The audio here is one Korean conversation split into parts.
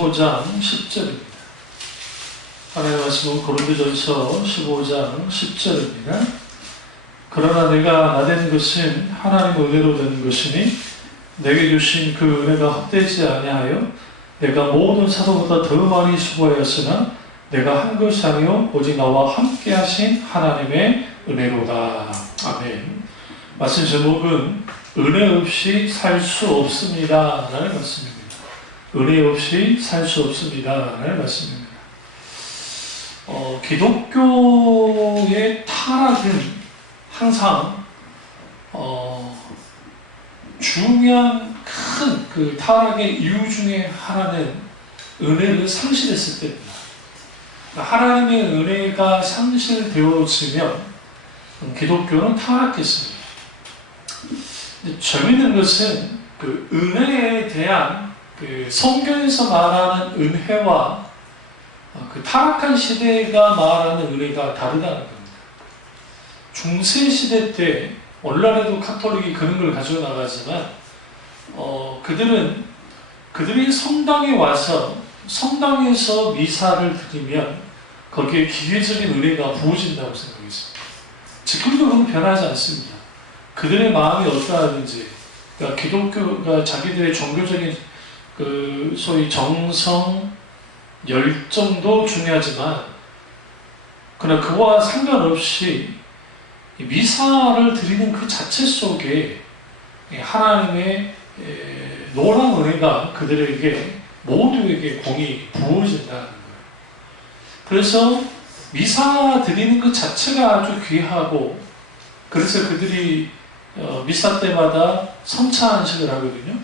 15장 10절입니다. 하나님의 말씀은 고린도전서 15장 10절입니다. 그러나 내가 나된 것은 하나님의 은혜로 된 것이니 내게 주신 그 은혜가 헛되지 아니하여 내가 모든 사도보다 더 많이 수고하였으나 내가 한 것이 아니요 오직 나와 함께 하신 하나님의 은혜로다. 아멘. 말씀 제목은 은혜 없이 살 수 없습니다 라는 말씀입니다. 은혜 없이 살 수 없습니다 라는 말씀입니다. 기독교의 타락은 항상 중요한 큰 그 타락의 이유 중에 하나는 은혜를 상실했을 때입니다. 하나님의 은혜가 상실되어지면 기독교는 타락했습니다. 재미있는 것은 그 은혜에 대한 그 성경에서 말하는 은혜와 그 타락한 시대가 말하는 은혜가 다르다는 겁니다. 중세시대 때 오늘날에도 카톨릭이 그런 걸 가지고 나가지만 그들이 성당에 와서 성당에서 미사를 드리면 거기에 기계적인 은혜가 부어진다고 생각했습니다. 지금도 그건 변하지 않습니다. 그들의 마음이 어떠하든지, 그러니까 기독교가 자기들의 종교적인 그 소위 정성, 열정도 중요하지만, 그러나 그와 상관없이 미사를 드리는 그 자체 속에 하나님의 놀라운 은혜가 그들에게 모두에게 공이 부어진다는 거예요. 그래서 미사 드리는 것 자체가 아주 귀하고, 그래서 그들이 미사 때마다 성찬식을 하거든요.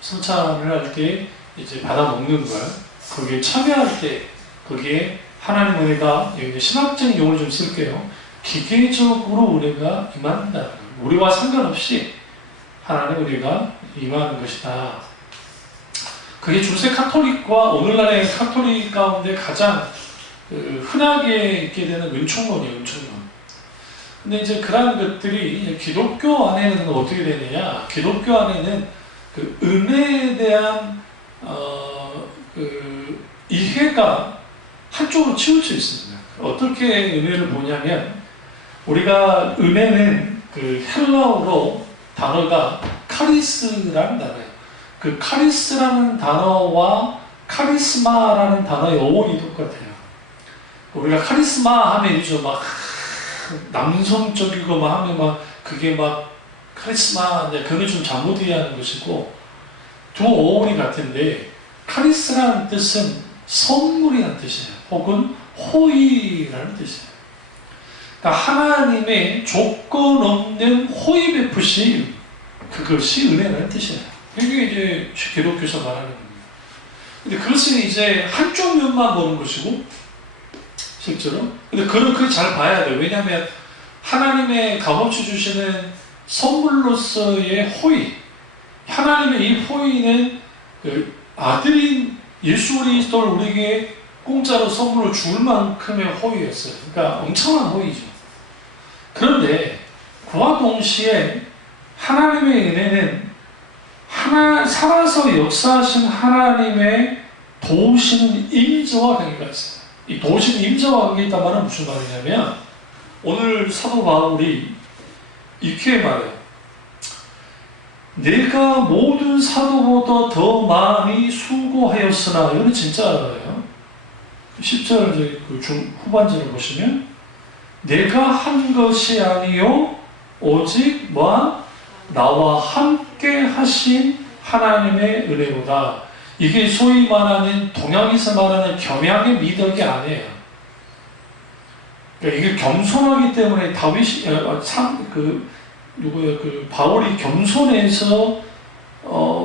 성찬을 할 때 이제 받아 먹는 걸, 거기에 참여할 때 거기에 하나님 은혜가, 여기 신학적인 용어를 좀 쓸게요. 기계적으로 은혜가 임한다는 거예요. 우리와 상관없이 하나님 은혜가 임하는 것이다. 그게 중세 카톨릭과 오늘날의 카톨릭 가운데 가장 흔하게 있게 되는 은총론이에요. 은총론. 근데 이제 그러한 것들이 기독교 안에는 어떻게 되느냐? 기독교 안에는 그 은혜에 대한 그 이해가 한쪽으로 치우쳐 있습니다. 어떻게 은혜를 보냐면, 우리가 은혜는 그 헬라어로 단어가 카리스라는 단어예요. 그 카리스라는 단어와 카리스마라는 단어의 어원이 똑같아요. 우리가 카리스마 하면 이제 막 남성적이고 막 하면 막 그게 막 카리스마, 그게 좀 잘못 이해하는 것이고, 두 어원이 같은데 카리스라는 뜻은 선물이라는 뜻이에요. 혹은 호의라는 뜻이에요. 그러니까 하나님의 조건 없는 호의 베푸심, 그것이 은혜라는 뜻이에요. 이게 이제 기독교에서 말하는 겁니다. 근데 그것은 이제 한쪽 면만 보는 것이고, 실제로. 근데 그걸 잘 봐야 돼요. 왜냐하면 하나님의 값없이 주시는 선물로서의 호의, 하나님의 이 호의는 그 아들인 예수 그리스도를 우리에게 공짜로 선물로 줄 만큼의 호의였어요. 그러니까 엄청난 호의죠. 그런데 그와 동시에 하나님의 은혜는 살아서 역사하신 하나님의 도우시는 임재와 관계가 있어요. 이 도우시는 임재와 관계가 있단 말은 무슨 말이냐면, 오늘 사도 바울이 이렇게 말해요. 내가 모든 사도보다 더 많이 수고하였으나, 이거는 진짜예요. 10절 그 후반절을 보시면, 내가 한 것이 아니요 오직 나와 함께 하신 하나님의 은혜로다. 이게 소위 말하는, 동양에서 말하는 겸양의 미덕이 아니에요. 그러니까 이게 겸손하기 때문에 바울이 겸손해서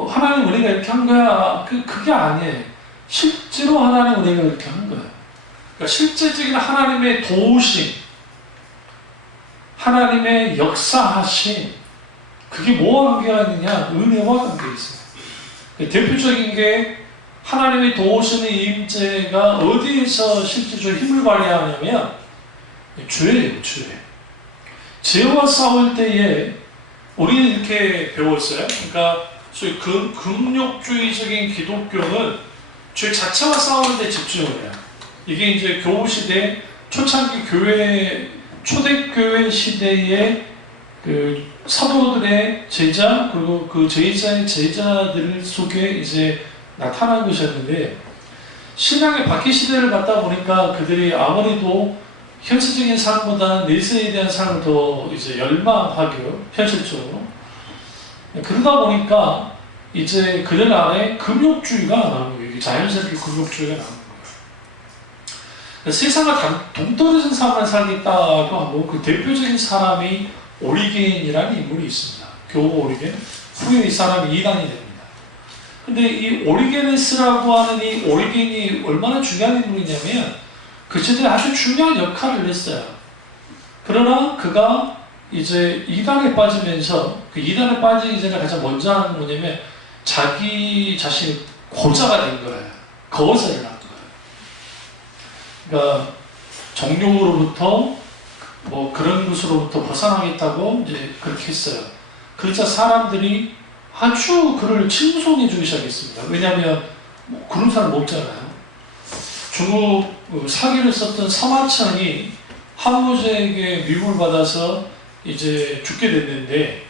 하나님 은혜가 이렇게 한 거야. 그게 아니에요. 실제로 하나님 은혜가 이렇게 한 거예요. 그러니까 실제적인 하나님의 도우심, 하나님의 역사하심, 그게 뭐와 관계가 있느냐? 은혜와 관계가 있어요. 대표적인 게 하나님의 도우시는 임재가 어디에서 실제적으로 힘을 발휘하냐면 죄예요. 죄와 싸울 때에 우리는 이렇게 배웠어요. 그러니까 소위 금욕주의적인 기독교는 죄 자체와 싸우는 데 집중을 해요. 이게 이제 교우시대, 초창기 교회, 초대교회 시대의 그 사도들의 제자, 그리고 그 제자의 제자들 속에 이제 나타난 것이었는데, 신앙의 바퀴 시대를 갖다 보니까 그들이 아무래도 현실적인 삶보다는 내세에 대한 삶을 더 이제 열망하고요, 현실적으로. 그러다 보니까 이제 그들 안에 금욕주의가 나오는 거예요. 자연스럽게 금욕주의가 나오는 거예요. 세상과 동떨어진 삶을 살겠다고 하고, 그 대표적인 사람이 오리겐이라는 인물이 있습니다. 교우 오리겐. 후에 이 사람이 이단이 됩니다. 근데 이 오리게네스라고 하는 이 오리겐이 얼마나 중요한 인물이냐면, 그 시대에 아주 중요한 역할을 했어요. 그러나 그가 이제 이단에 빠지면서, 그 이단에 빠지기 전에 가장 먼저 하는 게 뭐냐면, 자기 자신이 고자가 된 거예요. 거짓을 한 거예요. 그러니까 정욕으로부터 뭐 그런 것으로부터 벗어나겠다고 이제 그렇게 했어요. 그러자 사람들이 아주 그를 칭송해 주기 시작했습니다. 왜냐하면 뭐 그런 사람 없잖아요. 중국 사기를 썼던 사마천이 한무제에게 미움을 받아서 이제 죽게 됐는데,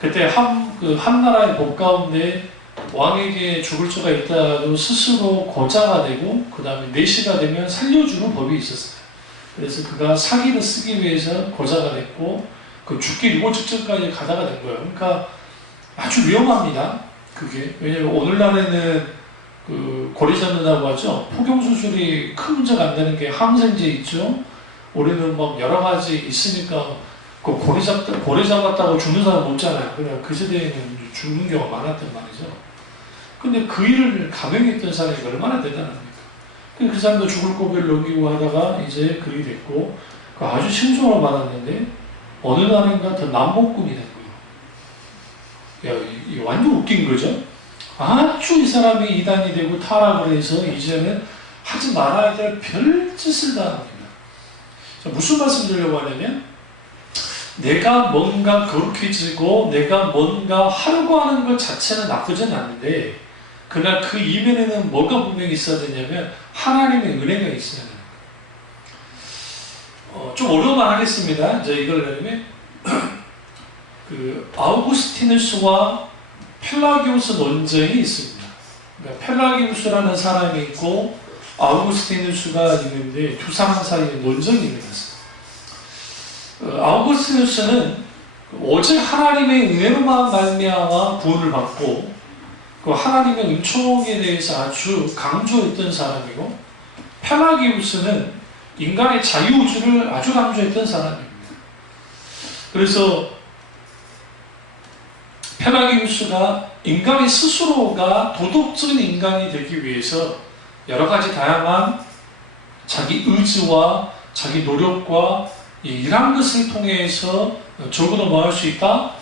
그때 한 나라의 법 가운데 왕에게 죽을 수가 있다고 스스로 고자가 되고, 그 다음에 내시가 되면 살려주는 법이 있었어요. 그래서 그가 사기를 쓰기 위해서 고자가 됐고, 그 죽기 일보 직전까지 가다가 된 거예요. 그러니까 아주 위험합니다. 그게. 왜냐하면 오늘날에는 그 고리 잡는다고 하죠. 포경수술이 큰 문제가 안 되는 게 항생제 있죠. 우리는 막 여러 가지 있으니까 그 고리 잡았다고 죽는 사람 없잖아요. 그러니까 그 시대에는 죽는 경우가 많았단 말이죠. 근데 그 일을 감행했던 사람이 얼마나 대단합니까? 그 사람도 죽을 고비를 넘기고 하다가 이제 그리 됐고, 그 아주 칭송을 받았는데, 어느 날인가 더 남목군이 된 거예요. 야, 이 완전 웃긴 거죠? 아주 이 사람이 이단이 되고 타락을 해서 이제는 하지 말아야 될 별짓을 다 합니다. 무슨 말씀 드리려고 하냐면, 내가 뭔가 거룩해지고 내가 뭔가 하려고 하는 것 자체는 나쁘진 않은데, 그러나 그 이면에는 뭐가 분명히 있어야 되냐면 하나님의 은혜가 있어야 돼요. 좀 어려운 말 하겠습니다. 이제 이걸 내면 그 아우구스티누스와 펠라기우스 논쟁이 있습니다. 그러니까 펠라기우스라는 사람이 있고 아우구스티누스가 있는데 두 사람 사이에 논쟁이 일어났습니다. 아우구스티누스는 오직 하나님의 은혜로만 말미암아 구원을 받고, 그 하나님의 은총에 대해서 아주 강조했던 사람이고, 펠라기우스는 인간의 자유우주를 아주 강조했던 사람입니다. 그래서 펠라기우스가 인간의 스스로가 도덕적인 인간이 되기 위해서 여러 가지 다양한 자기 의지와 자기 노력과 이러한 것을 통해서 적어도 뭐 할 수 있다?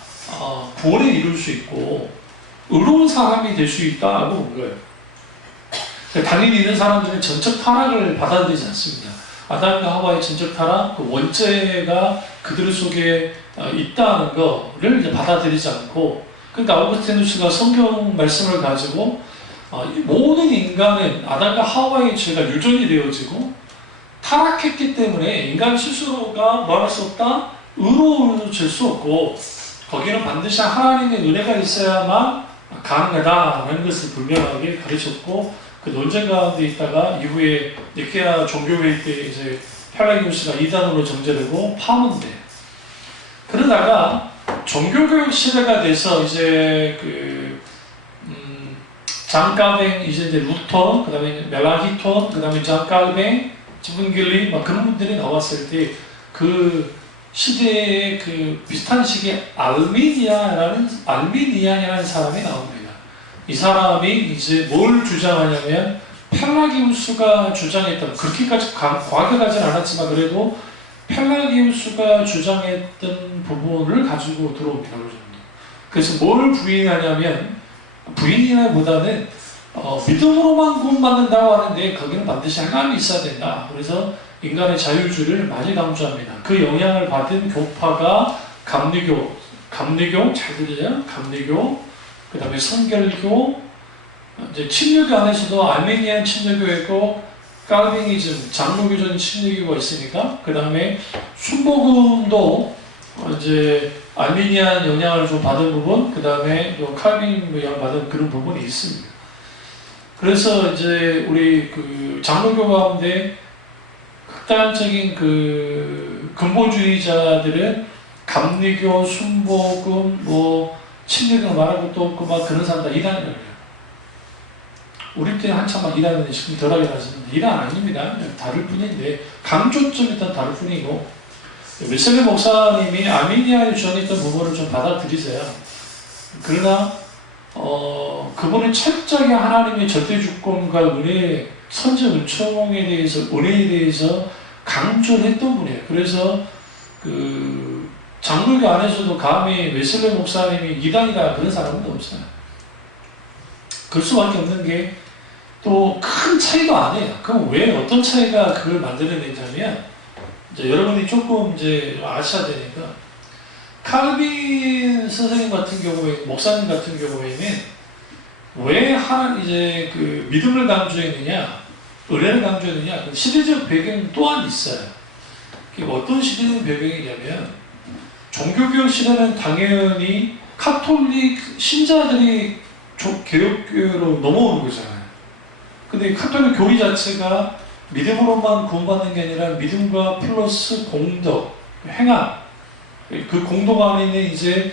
구원에 이룰 수 있고 의로운 사람이 될 수 있다고 본 거예요. 당연히 이런 사람들은 전적 타락을 받아들이지 않습니다. 아담과 하와의 전적 타락, 그 원죄가 그들 속에 있다는 거를 이제 받아들이지 않고, 그러니까 아우구스티누스가 성경 말씀을 가지고 모든 인간은 아담과 하와의 죄가 유전이 되어지고 타락했기 때문에 인간 스스로가 말할 수 없다, 의로워질 수 없고, 거기는 반드시 하나님의 은혜가 있어야만 가능하다는 것을 분명하게 가르쳤고, 그 논쟁 가운데 있다가 이후에 니케아 종교회의 때 이제 펠라기우스가 이단으로 정죄되고 파문돼요. 그러다가 종교교육 시대가 돼서 이제 장까뱅, 이제 루터, 그 다음에 멜라히톤, 그 다음에 장까뱅, 지분길리 막 그런 분들이 나왔을 때 그 시대에 그 비슷한 시기에 알미니아라는 사람이 나옵니다. 이 사람이 이제 뭘 주장하냐면 펠라기우스가 주장했던, 그렇게까지 과격하진 않았지만 그래도 펠라기우스가 주장했던 부분을 가지고 들어옵니다. 그래서 뭘 부인하냐면, 부인이라기보다는 믿음으로만 구원받는다고 하는데 거기는 반드시 하나님이 있어야 된다. 그래서 인간의 자유주의를 많이 강조합니다. 그 영향을 받은 교파가 감리교 잘 들리죠? 감리교, 그 다음에 성결교, 이제 침례교 안에서도 알메니안 침례교가 있고 칼빈이즘, 장로교적인 침례교가 있으니까 그 다음에 순복음도 이제 알메니안 영향을 좀 받은 부분, 그 다음에 또 칼빈 영향을 받은 그런 부분이 있습니다. 그래서 이제 우리 그 장로교 가운데 극단적인 그 근본주의자들은 감리교, 순복음, 뭐 침례교 말할 것도 없고 막 그런 사람 다 이단이에요. 우리 때 한참 막 이단은 지금 덜하게 나서는데 이단 아닙니다. 다를 뿐인데 강조점이 일단 다를 뿐이고 웨슬리 목사님이 아미니아에 주장했던 부분을 좀 받아들이세요. 그러나 그분은 철저하게 하나님의 절대주권과 은혜, 선제 은총에 대해서, 은혜에 대해서 강조를 했던 분이에요. 그래서 그 장로교 안에서도 감히 웨슬리 목사님이 이단이다 그런 사람은 없어요. 그럴 수밖에 없는 게 또 큰 차이도 아니에요. 그럼 왜 어떤 차이가 그걸 만들어내냐면 이제 여러분이 조금 이제 아셔야 되니까 칼빈 선생님 같은 경우에 목사님 같은 경우에는 왜 이제 그 믿음을 강조했느냐, 은혜를 강조했느냐, 그 시대적 배경 또한 있어요. 그게 어떤 시대적 배경이냐면 종교개혁 시대는 당연히 카톨릭 신자들이 개혁교회로 넘어오는 거잖아요. 근데 카톨릭 교리 자체가 믿음으로만 구원받는 게 아니라 믿음과 플러스 공덕, 행함, 그 공덕 안에 있는 이제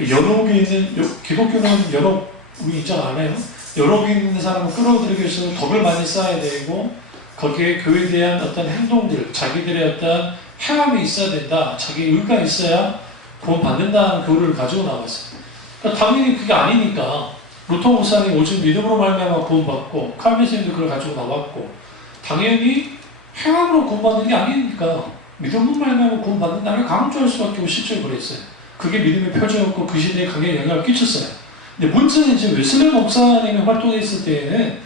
연옥에 있는, 기독교는 연옥, 우리 인정 안 해요? 연옥에 있는 사람을 끌어들이기 위해서 덕을 많이 쌓아야 되고 거기에 교회에 대한 어떤 행동들, 자기들의 어떤 행함이 있어야 된다, 자기 의가 있어야 구원받는다는 교리를 가지고 나왔어요. 그러니까 당연히 그게 아니니까 루터 목사님 오직 믿음으로 말미암아 구원받고 칼빈 선생님도 그걸 가지고 나왔고 당연히 행함으로 구원받는 게 아니니까 믿음으로 말미암아 구원받는다는 강조할 수밖에 없고 실제로 그랬어요. 그게 믿음의 표적이었고 그 시대에 강하게 영향을 끼쳤어요. 근데 문제는 이제 웨슬리 목사님이 활동했을 때에는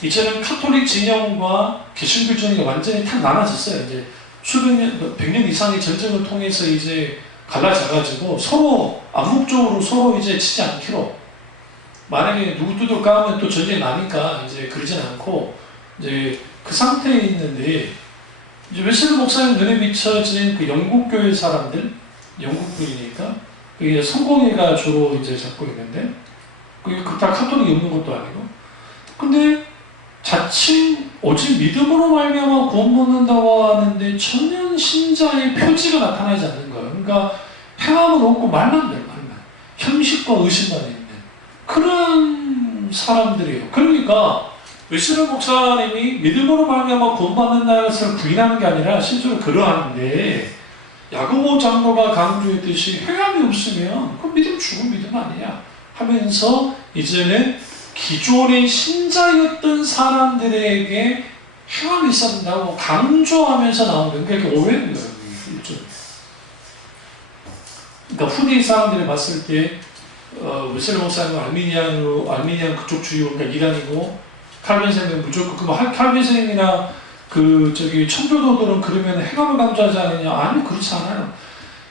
이제는 카톨릭 진영과 개신교 진영이 완전히 탁 나눠졌어요. 이제 수백 년, 100년 이상의 전쟁을 통해서 이제 갈라져가지고 서로 암묵적으로 서로 이제 치지 않기로, 만약에 누구 두들 까면 또 전쟁이 나니까 이제 그러진 않고 이제 그 상태에 있는데 이제 웨슬리 목사님 눈에 비춰진 그 영국 교회 사람들, 영국 교회니까 그게 성공회가 주로 이제 잡고 있는데 그게 다 카톨릭이 없는 것도 아니고, 근데 자칭 오직 믿음으로 말미암아 구원받는다고 하는데 전혀 신자의 표지가 나타나지 않는 거예요. 그러니까 행함은 없고 말만 돼요, 말만. 형식과 의심만 있는 그런 사람들이에요. 그러니까 웨슬리 목사님이 믿음으로 말미암아 구원받는다는 것을 부인하는 게 아니라 실제로 그러한데 야고보 장로가 강조했듯이 행함이 없으면 그 믿음 죽은 믿음 아니야 하면서 이제는 기존의 신자였던 사람들에게 행함이 있어야 된다고 강조하면서 나오는 게 오해인 거예요. 그러니까 후대 사람들이 봤을 때 웨슬리 목사님은 알미니안 그쪽 주의고 그러니까 이단이고 칼빈 선생님은 무조건 칼빈 선생님이나 그 저기 청교도들은 그러면 행함을 강조하지 않느냐? 아니요, 그렇지 않아요.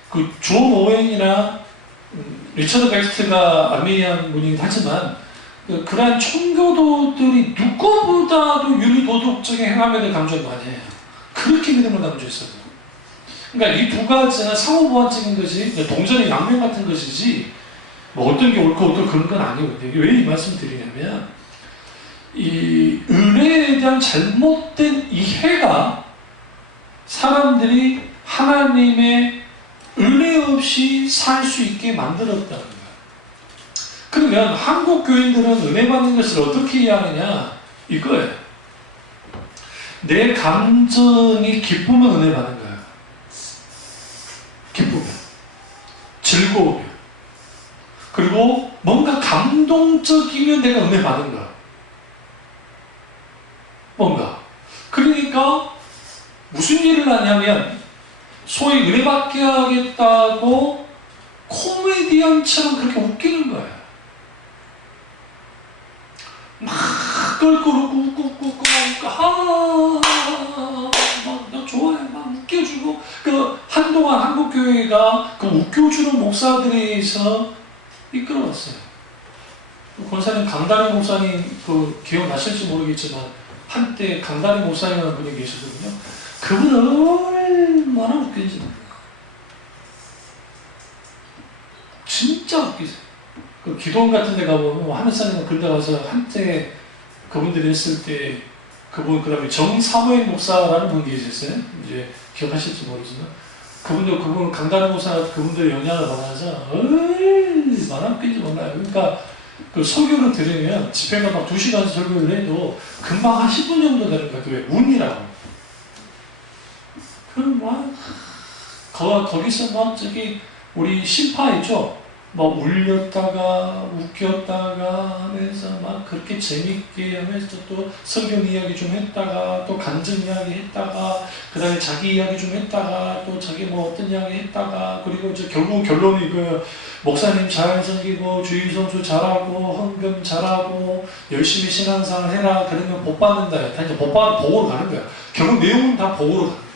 그 존 오웬이나 리처드 벡스트가 알미니안 분이긴 하지만 그러한 청교도들이 누구보다도 윤리도덕적인 행함에 대해 강조를 많이 해요. 그렇게 믿음을 강조했어요. 그러니까 이 두 가지는 상호보완적인 것이 동전의 양면 같은 것이지 뭐 어떤 게 옳고 어떤 그런 건 아니거든요. 왜 이 말씀을 드리냐면 이 은혜에 대한 잘못된 이해가 사람들이 하나님의 은혜 없이 살 수 있게 만들었다는 거예요. 그러면 한국 교인들은 은혜 받는 것을 어떻게 이해하느냐? 이거예요. 내 감정이 기쁘면 은혜 받는 거예요. 기쁘면, 즐거우면, 그리고 뭔가 감동적이면 내가 은혜 받는 거야. 뭔가. 그러니까 무슨 일을 하냐면 소위 은혜 받게 하겠다고 코미디언처럼 그렇게 웃기는 거예요. 막 껄끄럽고 웃고 나 좋아해, 막 웃겨주고. 그 한동안 한국 교회가 그 웃겨주는 목사들에 의해서 이끌어왔어요. 권사님 강다리 목사님 그 기억나실지 모르겠지만 한때 강다리 목사님이라는 분이 계시거든요. 그분은 얼마나 웃기지. 진짜 웃기세요. 그 기도원 같은 데 가보면 하늘산이나 그런 데 가서 한때 그분들이 했을 때 그분 그 다음에 정사무엘 목사라는 분이 계셨어요. 이제 기억하실지 모르지만 그분 강다리 목사 그분들 영향을 받아서 얼마나 웃긴지 몰라요. 그러니까 그 설교를 들으면 집회가 막 2시간 설교를 해도 금방 한 10분 정도 되는 거예요. 왜? 운이라고. 그럼 막 거기서 막 저기 우리 신파 있죠? 막 울렸다가 웃겼다가 하면서 막 그렇게 재밌게 하면서 또 성경 이야기 좀 했다가 또 간증 이야기 했다가 그 다음에 자기 이야기 좀 했다가 또 자기 뭐 어떤 이야기 했다가 그리고 이제 결국 결론이 그 목사님 잘 섬기고 주일성수 잘하고 헌금 잘하고 열심히 신앙생활 해라 그러면 복 받는다. 다 이제 복으로 가는 거야. 결국 내용은 다 복으로 가는 거야.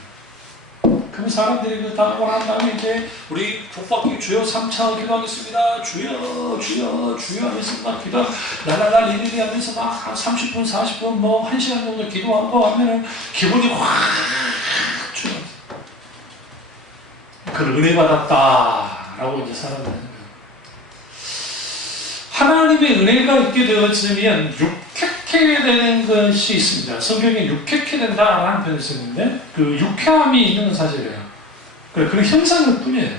그럼 사람들이 그 다 하고 난 다음에 이제 우리 복받기 주여 3차 기도하겠습니다. 주여 주여 주여 하면서 막 기도 라라라 리리리 하면서 막 한 30분 40분 뭐 1시간 정도 기도하고 하면은 기분이 확 좋아. 그 은혜 받았다라고 이제 사람들은 하는 거예요. 하나님의 은혜가 있게 되어지면 육회케 되는 것이 있습니다. 성경에 육회케 된다라는 표현을 쓰는데 그 육회함이 있는 건 사실이에요. 그 형상일 뿐이에요.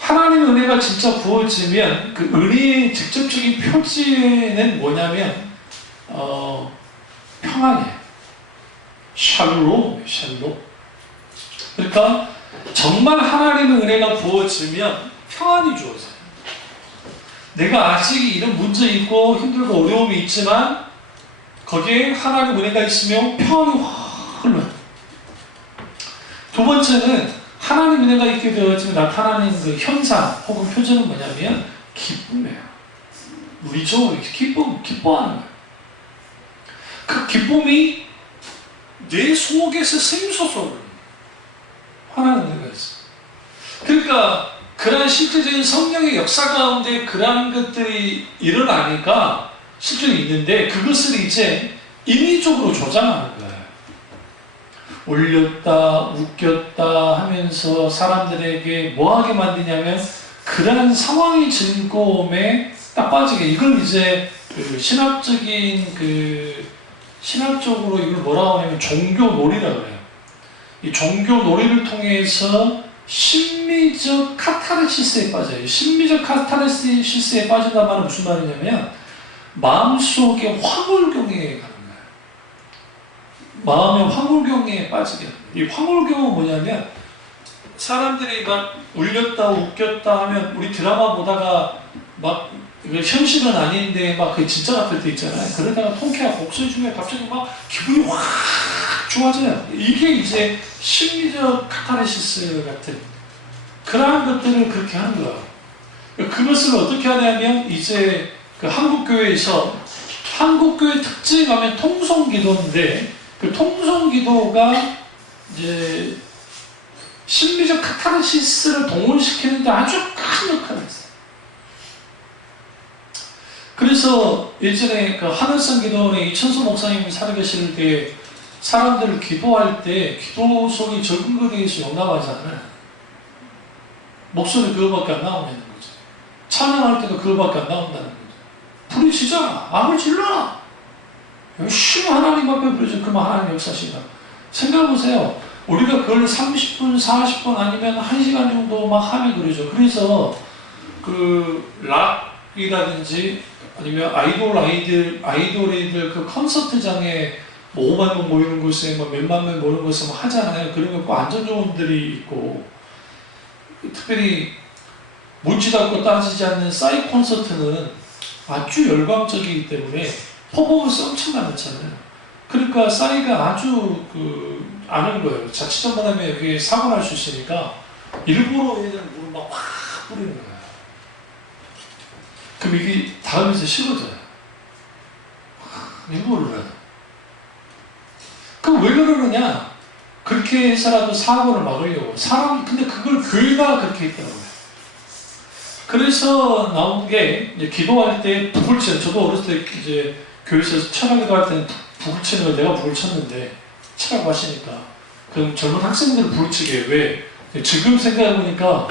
하나님의 은혜가 진짜 부어지면 그 은혜의 직접적인 표지는 뭐냐면 평안이에요. 샬롬. 그러니까 정말 하나님의 은혜가 부어지면 평안이 주어져요. 내가 아직 이런 문제 있고 힘들고 어려움이 있지만 거기에 하나님의 은혜가 있으면 평안이 확 흘러요. 두 번째는 하나님의 은혜가 있게 되어지면 나타나는 그 현상 혹은 표정은 뭐냐면 기쁨이에요. 우리죠. 기뻐하는 거예요. 그 기쁨이 내 속에서 샘솟아오르는 하나님의 은혜가 있어요. 그러니까 그러한 실제적인 성령의 역사 가운데 그러한 것들이 일어나니까 실제로 있는데 그것을 이제 인위적으로 조장하는 거예요. 울렸다 웃겼다 하면서 사람들에게 뭐하게 만드냐면 그러한 상황의 즐거움에 딱 빠지게 이걸 이제 그 신학적으로 이걸 뭐라고 하냐면 종교놀이라고 그래요. 이 종교놀이를 통해서 심미적 카타르시스에 빠져요. 심미적 카타르시스에 빠진다는 말은 무슨 말이냐면 마음속에 황홀경에 가는 거예요. 마음의 황홀경에 빠지게 합니다. 이 황홀경은 뭐냐면 사람들이 막 울렸다 웃겼다 하면 우리 드라마 보다가 막 현실은 아닌데 막 그 진짜 같을 때 있잖아요. 그러다가 통쾌한 목소리 중에 갑자기 막 기분이 확 좋아져요. 이게 이제 심리적 카타르시스 같은 그러한 것들을 그렇게 하는 거예요. 그것을 어떻게 하냐면 이제 그 한국교회에서 한국교회 특징이 하면 통성기도인데 그 통성기도가 이제 심리적 카타르시스를 동원시키는데 아주 큰 역할을 했어요. 그래서 예전에 그 하늘성 기도원에 이천수 목사님이 살아계실 때 사람들을 기도할 때 기도 속이 적은 것에 대해서 용납하잖아요. 목소리 그거밖에 안 나오는 거죠. 찬양할 때도 그거밖에 안 나온다는 거죠. 부르짖어라. 악을 질러라. 열심히 하나님 앞에 부르짖어. 그러면 하나님 역사시다. 생각해보세요. 우리가 그걸 30분, 40분 아니면 1시간 정도 막 하면 그러죠. 그래서 그 락이라든지 아니면 아이돌애들 그 콘서트장에 뭐 5만 명 모이는 곳에 뭐 몇만 명 모이는 곳에 뭐 하잖아요. 그러면 꼭 안전요원들이 있고 특별히 묻지도 않고 따지지 않는 싸이 콘서트는 아주 열광적이기 때문에 퍼포먼스 엄청 많잖아요. 그러니까 싸이가 아주 아는 거예요. 자칫 잘못하면 여기 사고 날 수 있으니까 일부러 얘들 물을 막 확 뿌리는 거예요. 그럼 이게 다음에서 식어져요. 일부러라도. 그럼 왜 그러느냐? 그렇게 해서라도 사고를 막으려고. 근데 그걸 교회가 그렇게 했더라고요. 그래서 나온 게 이제 기도할 때 북을 치는, 저도 어렸을 때 이제 교회에서 철학기도 할 때는 북을 치는 걸 내가 북을 쳤는데 치라고 하시니까 그럼 젊은 학생들을 북을 치게 해요. 왜? 지금 생각해보니까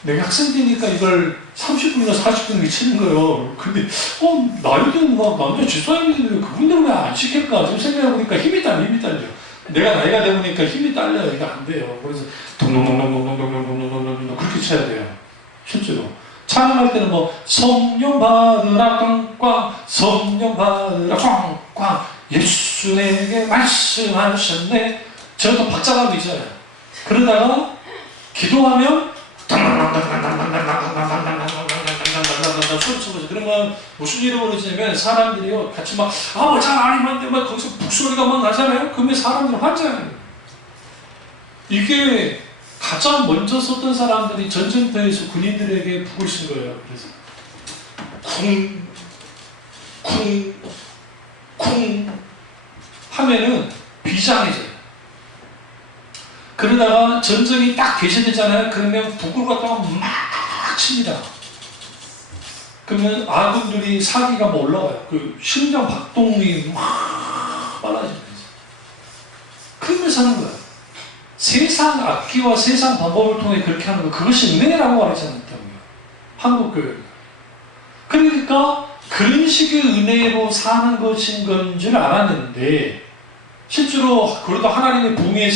내가 학생 때니까 이걸 30분이나 40분을 치는 거예요. 근데 나이도 막 남자 집사님들이 그분들은 왜 안 시킬까? 지금 생각해보니까 힘이 딸려. 내가 나이가 되보니까 힘이 딸려요. 이거 안 돼요. 그래서 동동동동동동동동동동동 그렇게 쳐야 돼요. 실제로. 찬양할 때는 뭐 성령 받으라 꽝꽝, 성령 받으라 꽝꽝, 예수 내게 말씀하셨네. 저도 박자감도 있잖아요. 그러다가 기도하면 소리. 그러면 무슨 일이 벌어지냐면 사람들이요 같이 막 아니면 막 거기서 북소리가 막 나잖아요. 그러면 사람들은 환장해요. 이게 가장 먼저 썼던 사람들이 전쟁터에서 군인들에게 북을 쓴 거예요. 그래서 쿵 하면은 비장해져요. 그러다가 전쟁이 딱 개시되잖아요. 그러면 북을 갖다가 막 칩니다. 그러면 아군들이 사기가 뭐 올라가요. 그 심장 박동이 막 빨라집니다. 그러면서 하는 거예요. 세상 악기와 세상 방법을 통해 그렇게 하는 거, 그것이 은혜라고 말하지 않았다고요. 한국교회. 그러니까 그런 식의 은혜로 사는 것인 건 줄 알았는데 실제로 그래도 하나님의 부흥의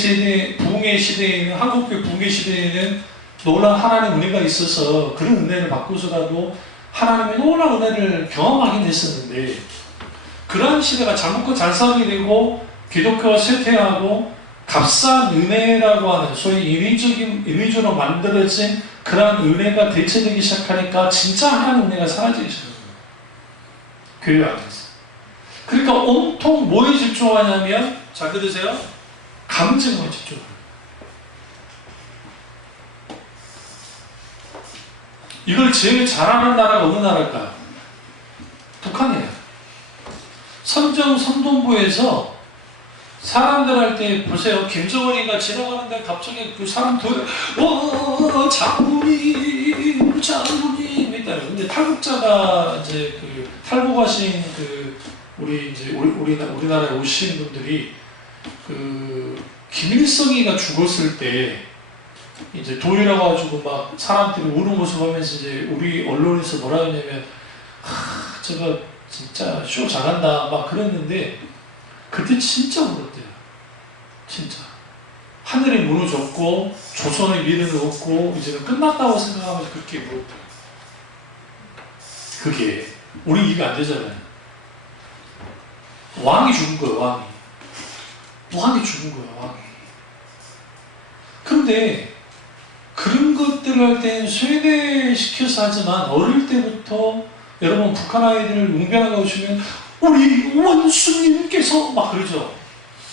시대에는, 한국교회 부흥의 시대에는 놀라운 하나님의 은혜가 있어서 그런 은혜를 받고서라도 하나님의 놀라운 은혜를 경험하긴 했었는데, 그러한 시대가 잘못과 잘싸움이 되고 기독교가 쇠퇴하고 값싼 은혜라고 하는 소위 인위적으로 만들어진 그러한 은혜가 대체되기 시작하니까 진짜 하나님의 은혜가 사라지기 시작합니다. 교회 안에서. 그러니까 온통 뭐에 집중하냐면, 잘 들으세요, 감정에 집중합니다. 이걸 제일 잘하는 나라가 어느 나라일까요? 북한이에요. 선동부에서 사람들 할 때 보세요. 김정은이가 지나가는데 갑자기 그 사람들 장군님 있다. 근데 탈북자가 이제 그 탈북하신 그 우리나라에 오신 분들이 그 김일성이가 죽었을 때 이제 도의라 가지고 막 사람들이 우는 모습 하면서 이제 우리 언론에서 뭐라 하냐면 저거 진짜 쇼 잘한다 막 그랬는데, 그때 진짜 울었대요. 진짜 하늘이 무너졌고 조선의 미래는 없고 이제는 끝났다고 생각하면서 그렇게 울었대요. 그게 우리 입이 안 되잖아요. 왕이 죽은 거예요. 왕이 죽은 거예요. 왕이. 그런데 그런 것들을 할 때는 쇠뇌시켜서 하지만, 어릴 때부터 여러분 북한 아이들을 웅변하게 오시면 우리 원수님께서 막 그러죠.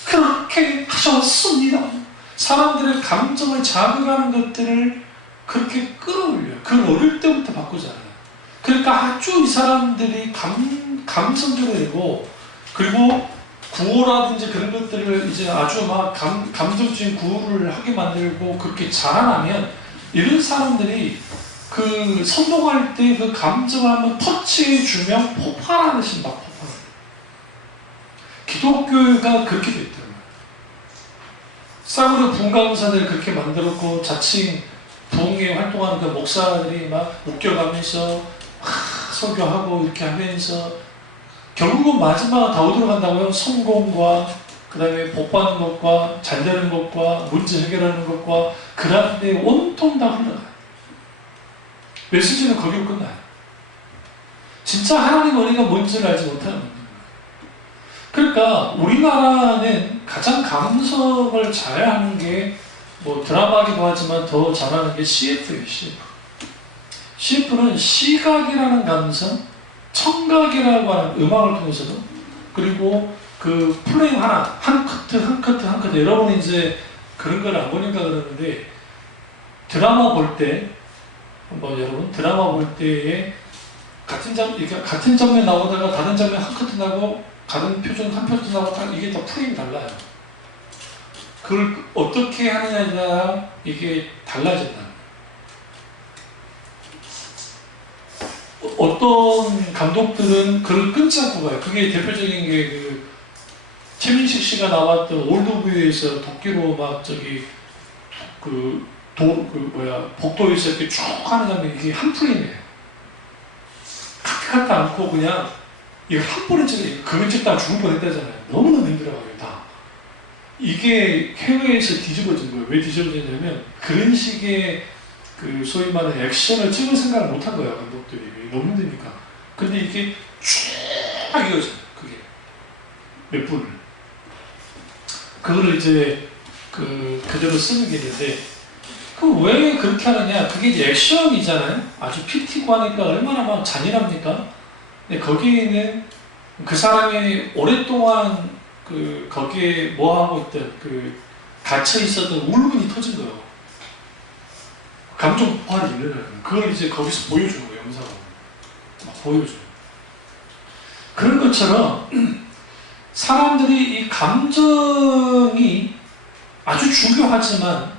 그렇게 하셨습니다. 사람들의 감정을 자극하는 것들을 그렇게 끌어올려요. 그걸 어릴 때부터 바꾸잖아요. 그러니까 아주 이 사람들이 감성적으로 되고, 그리고 구호라든지 그런 것들을 이제 아주 막 감정적인 구호를 하게 만들고 그렇게 자라나면, 이런 사람들이 그 선동할 때 그 감정을 한번 터치해 주면 폭발하듯이 막 폭발해요. 기독교가 그렇게 됐더라고요. 싸구려 부흥강사들 그렇게 만들었고, 자칭 부흥회 활동하는 그 목사들이 막 웃겨가면서 설교하고 이렇게 하면서 결국은 마지막은 다 어디로 간다고요? 성공과 그 다음에 복 받는 것과 잘 되는 것과 문제 해결하는 것과 그런데 온통 다 흘러가요. 메시지는 거기로 끝나요. 진짜 하나님 은혜가 뭔지를 알지 못하는 거예요. 그러니까 우리나라는 가장 감성을 잘하는 게 뭐 드라마기도 하지만 더 잘하는 게 CF예요. CF는 시각이라는 감성, 청각이라고 하는 음악을 통해서도, 그리고 그 플레임 하나, 한 커트, 여러분이 이제 그런 걸 안 보니까 그러는데, 드라마 볼 때, 여러분 드라마 볼 때에 같은 장면 나오다가 다른 장면 한 커트 나고, 다른 표정 한 표정 나고, 이게 다 프레임이 달라요. 그걸 어떻게 하느냐에 따라 이게 달라진다. 어떤 감독들은 그걸 끊지 않고 가요. 그게 대표적인 게 그 최민식 씨가 나왔던 올드보이에서 도끼로 막 저기 복도에서 이렇게 쭉 하는 장면, 이게 한 프레임이에요. 카트 않고 그냥 이거 한 번에 찍으니까 그걸 찍다가 죽을 뻔했다잖아요. 너무너무 힘들어요, 다. 이게 해외에서 뒤집어진 거예요. 왜 뒤집어지냐면 그런 식의 그 소위 말하는 액션을 찍을 생각을 못 한 거예요, 감독들이. 너무 힘드니까. 근데 이게 쭉 이어져요, 그게. 몇 분을. 그거를 이제 그대로 쓰는 게 있는데, 그럼 왜 그렇게 하느냐? 그게 이제 액션이잖아요? 아주 피 튀고 하니까 얼마나 막 잔인합니까? 근데 거기에는 그 사람이 오랫동안 거기에 뭐 하고 있던 갇혀 있었던 울분이 터진 거예요. 감정 폭발이 일어나요. 그걸 이제 거기서 보여주는 거예요, 영상으로. 막 보여줘요. 그런 것처럼 사람들이 이 감정이 아주 중요하지만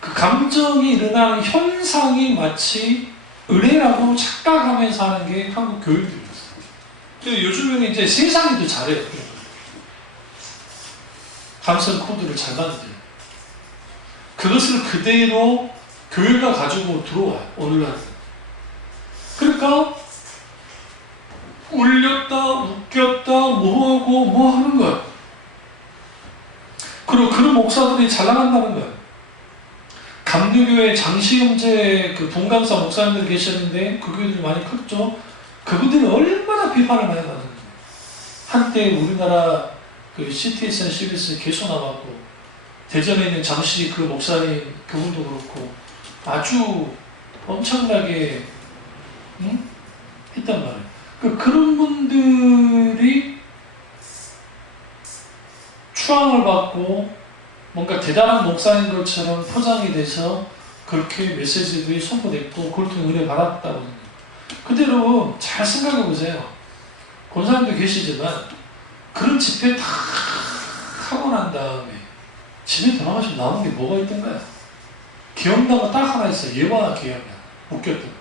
그 감정이 일어나는 현상이 마치 은혜라고 착각하면서 하는 게 한국 교육들이었어요. 근데 요즘에는 이제 세상이 더 잘해요. 감성 코드를 잘 만들어요. 그것을 그대로 교회가 가지고 들어와요, 오늘날은. 그러니까 울렸다, 웃겼다, 뭐하고 뭐 하는 거야. 그리고 그런 목사들이 잘 나간다는 거야. 감리교회 장시형제 동감사 목사님들 계셨는데 그 교회들이 많이 컸죠. 그분들이 얼마나 비판을 많이 받는 거예요. 한때 우리나라 CTSN CBS 계속 나왔고, 대전에 있는 장시 그 목사님 그분도 그렇고 아주 엄청나게 했단 말이에요. 그런 분들이 추앙을 받고 뭔가 대단한 목사인 것처럼 포장이 돼서 그렇게 메시지들이 선포됐고 그걸 통해 은혜 받았다고 생각해요. 그대로 잘 생각해 보세요. 권사님도 계시지만 그런 집회 다 하고 난 다음에 집에 돌아가시면 남은 게 뭐가 있던가요? 기억나가 딱 하나 있어요. 예화나 기억나. 웃겼던 거.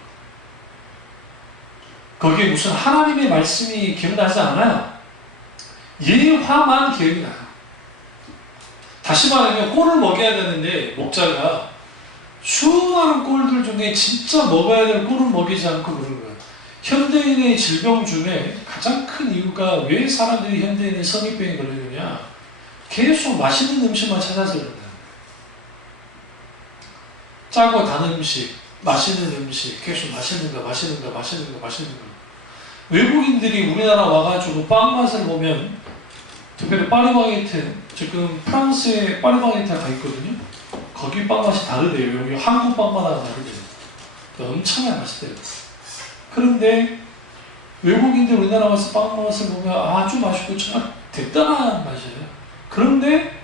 거기에 무슨 하나님의 말씀이 기억나지 않아요. 예화만 기억이 나요. 다시 말하면 꼴을 먹여야 되는데 목자가 수많은 꼴들 중에 진짜 먹어야 될 꼴을 먹이지 않고 그런 거예요. 현대인의 질병 중에 가장 큰 이유가 왜 사람들이 현대인의 성인병에 걸리느냐, 계속 맛있는 음식만 찾아서 그런다. 짜고 단 음식, 맛있는 음식, 계속 맛있는 거. 외국인들이 우리나라 와가지고 빵 맛을 보면, 특별히 파리바게트, 지금 프랑스에 파리바게트가 가 있거든요. 거기 빵 맛이 다르대요. 여기 한국 빵맛하고 다르대요. 엄청나게 맛있대요. 그런데 외국인들 우리나라 와서 빵 맛을 보면 아주 맛있고 정말 대단한 맛이에요. 그런데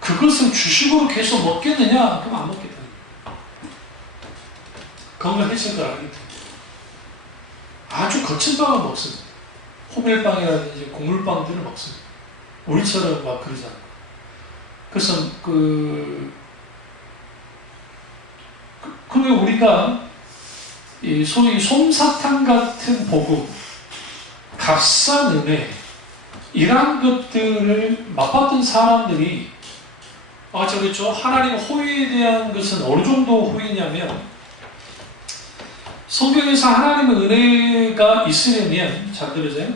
그것을 주식으로 계속 먹겠느냐? 그럼 안 먹겠다. 건강해질 걸 알기 때문에. 아주 거친 빵을 먹습니다. 호밀빵이라든지 곡물빵들을 먹습니다. 우리처럼 막 그러지 않고. 그래서 그러면 우리가 이 소위 솜사탕 같은 복음, 값싼 은혜, 이러한 것들을 맛봤던 사람들이 저겠죠. 하나님 호의에 대한 것은 어느 정도 호의냐면, 성경에서 하나님의 은혜가 있으려면, 잘 들으세요.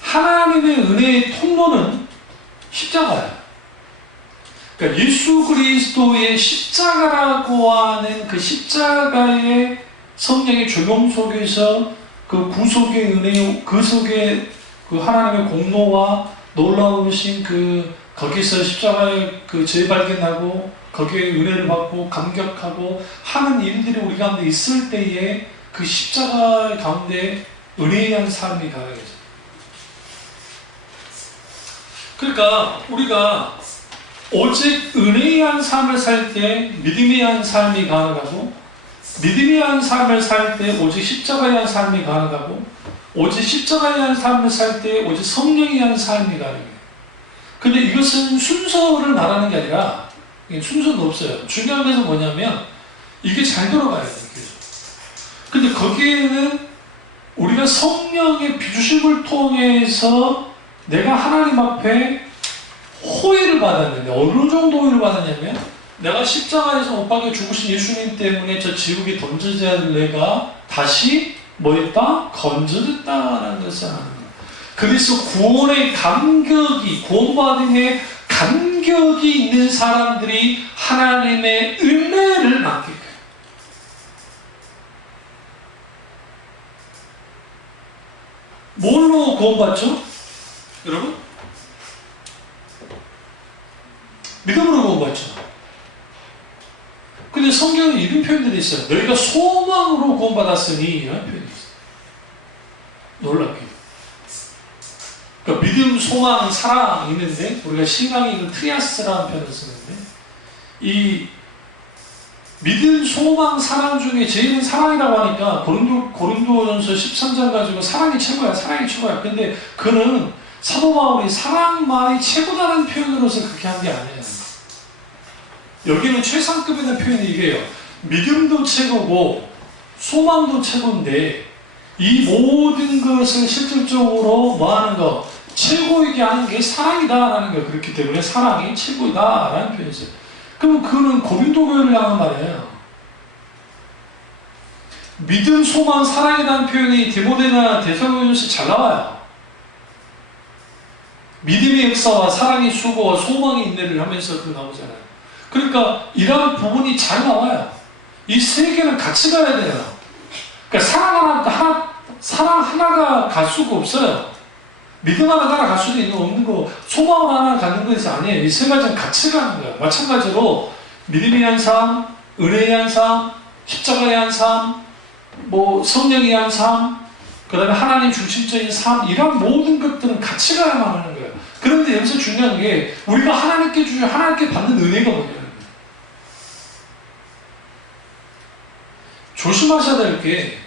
하나님의 은혜의 통로는 십자가예요. 그러니까 예수 그리스도의 십자가라고 하는 그 십자가의 성령의 조명 속에서 그 구속의 은혜, 그 속에 그 하나님의 공로와 놀라우신 거기서 십자가의 재발견하고 거기에 은혜를 받고 감격하고 하는 일들이 우리 가운데 있을 때에 그 십자가 가운데 은혜에 대한 삶이 가능해져요. 그러니까 우리가 오직 은혜에 의한 삶을 살 때 믿음에 의한 삶이 가능하고, 믿음에 의한 삶을 살 때 오직 십자가에 의한 삶이 가능하고, 오직 십자가에 의한 삶을 살 때 오직 성령에 의한 삶이 가능해요. 근데 이것은 순서를 말하는 게 아니라, 순서는 없어요. 중요한 것은 뭐냐면 이게 잘 돌아가야 돼요. 근데 거기에는 우리가 성령의 비주심을 통해서 내가 하나님 앞에 호의를 받았는데, 어느 정도 호의를 받았냐면, 내가 십자가에서 못 박혀 죽으신 예수님 때문에 저 지옥에 던져져야 할 내가 다시 뭐했다? 건져졌다라는 것을 아는 거예요. 그래서 구원의 감격이, 구원받음의 감격이 있는 사람들이 하나님의 은혜를 맡게 돼요. 뭘로 구원받죠? 여러분? 믿음으로 구원받죠. 근데 성경에 이런 표현들이 있어요. 너희가 소망으로 구원받았으니 이런 표현이 있어요. 놀랍게도. 그러니까 믿음, 소망, 사랑 있는데 우리가 신앙에 그 트리아스라는 표현을 쓰는데 이 믿음, 소망, 사랑 중에 제일은 사랑이라고 하니까 고린도전서 13장 가지고 사랑이 최고야, 사랑이 최고야. 근데 그는 사도 바울이 사랑만이 최고다는 표현으로서 그렇게 한 게 아니에요. 여기는 최상급에 대한 표현이 이게요. 믿음도 최고고 소망도 최고인데 이 모든 것을 실질적으로 뭐하는 거? 최고이게 하는 게 사랑이다라는 거예요. 그렇기 때문에 사랑이 최고이다라는 표현이 있어요. 그럼 그는 고린도 교회를 향한 말이에요. 믿음, 소망, 사랑이라는 표현이 디모데나 데살로니가서 잘 나와요. 믿음의 역사와 사랑의 수고와 소망의 인내를 하면서 그 나오잖아요. 그러니까 이런 부분이 잘 나와요. 이 세 개는 같이 가야 돼요. 그러니까 사랑 하나가 갈 수가 없어요. 믿음 하나 따라갈 수도 없는 거, 소망을 하나 갖는 것이 아니에요. 이 세 가지는 같이 가는 거예요. 마찬가지로 믿음의 한 삶, 은혜의 한 삶, 십자가의 한 삶, 성령의 한 삶, 그 다음에 하나님 중심적인 삶, 이런 모든 것들은 같이 가야만 하는 거예요. 그런데 여기서 중요한 게 우리가 하나님께 주신, 하나님께 받는 은혜가 뭐냐는 거예요. 조심하셔야 될 게,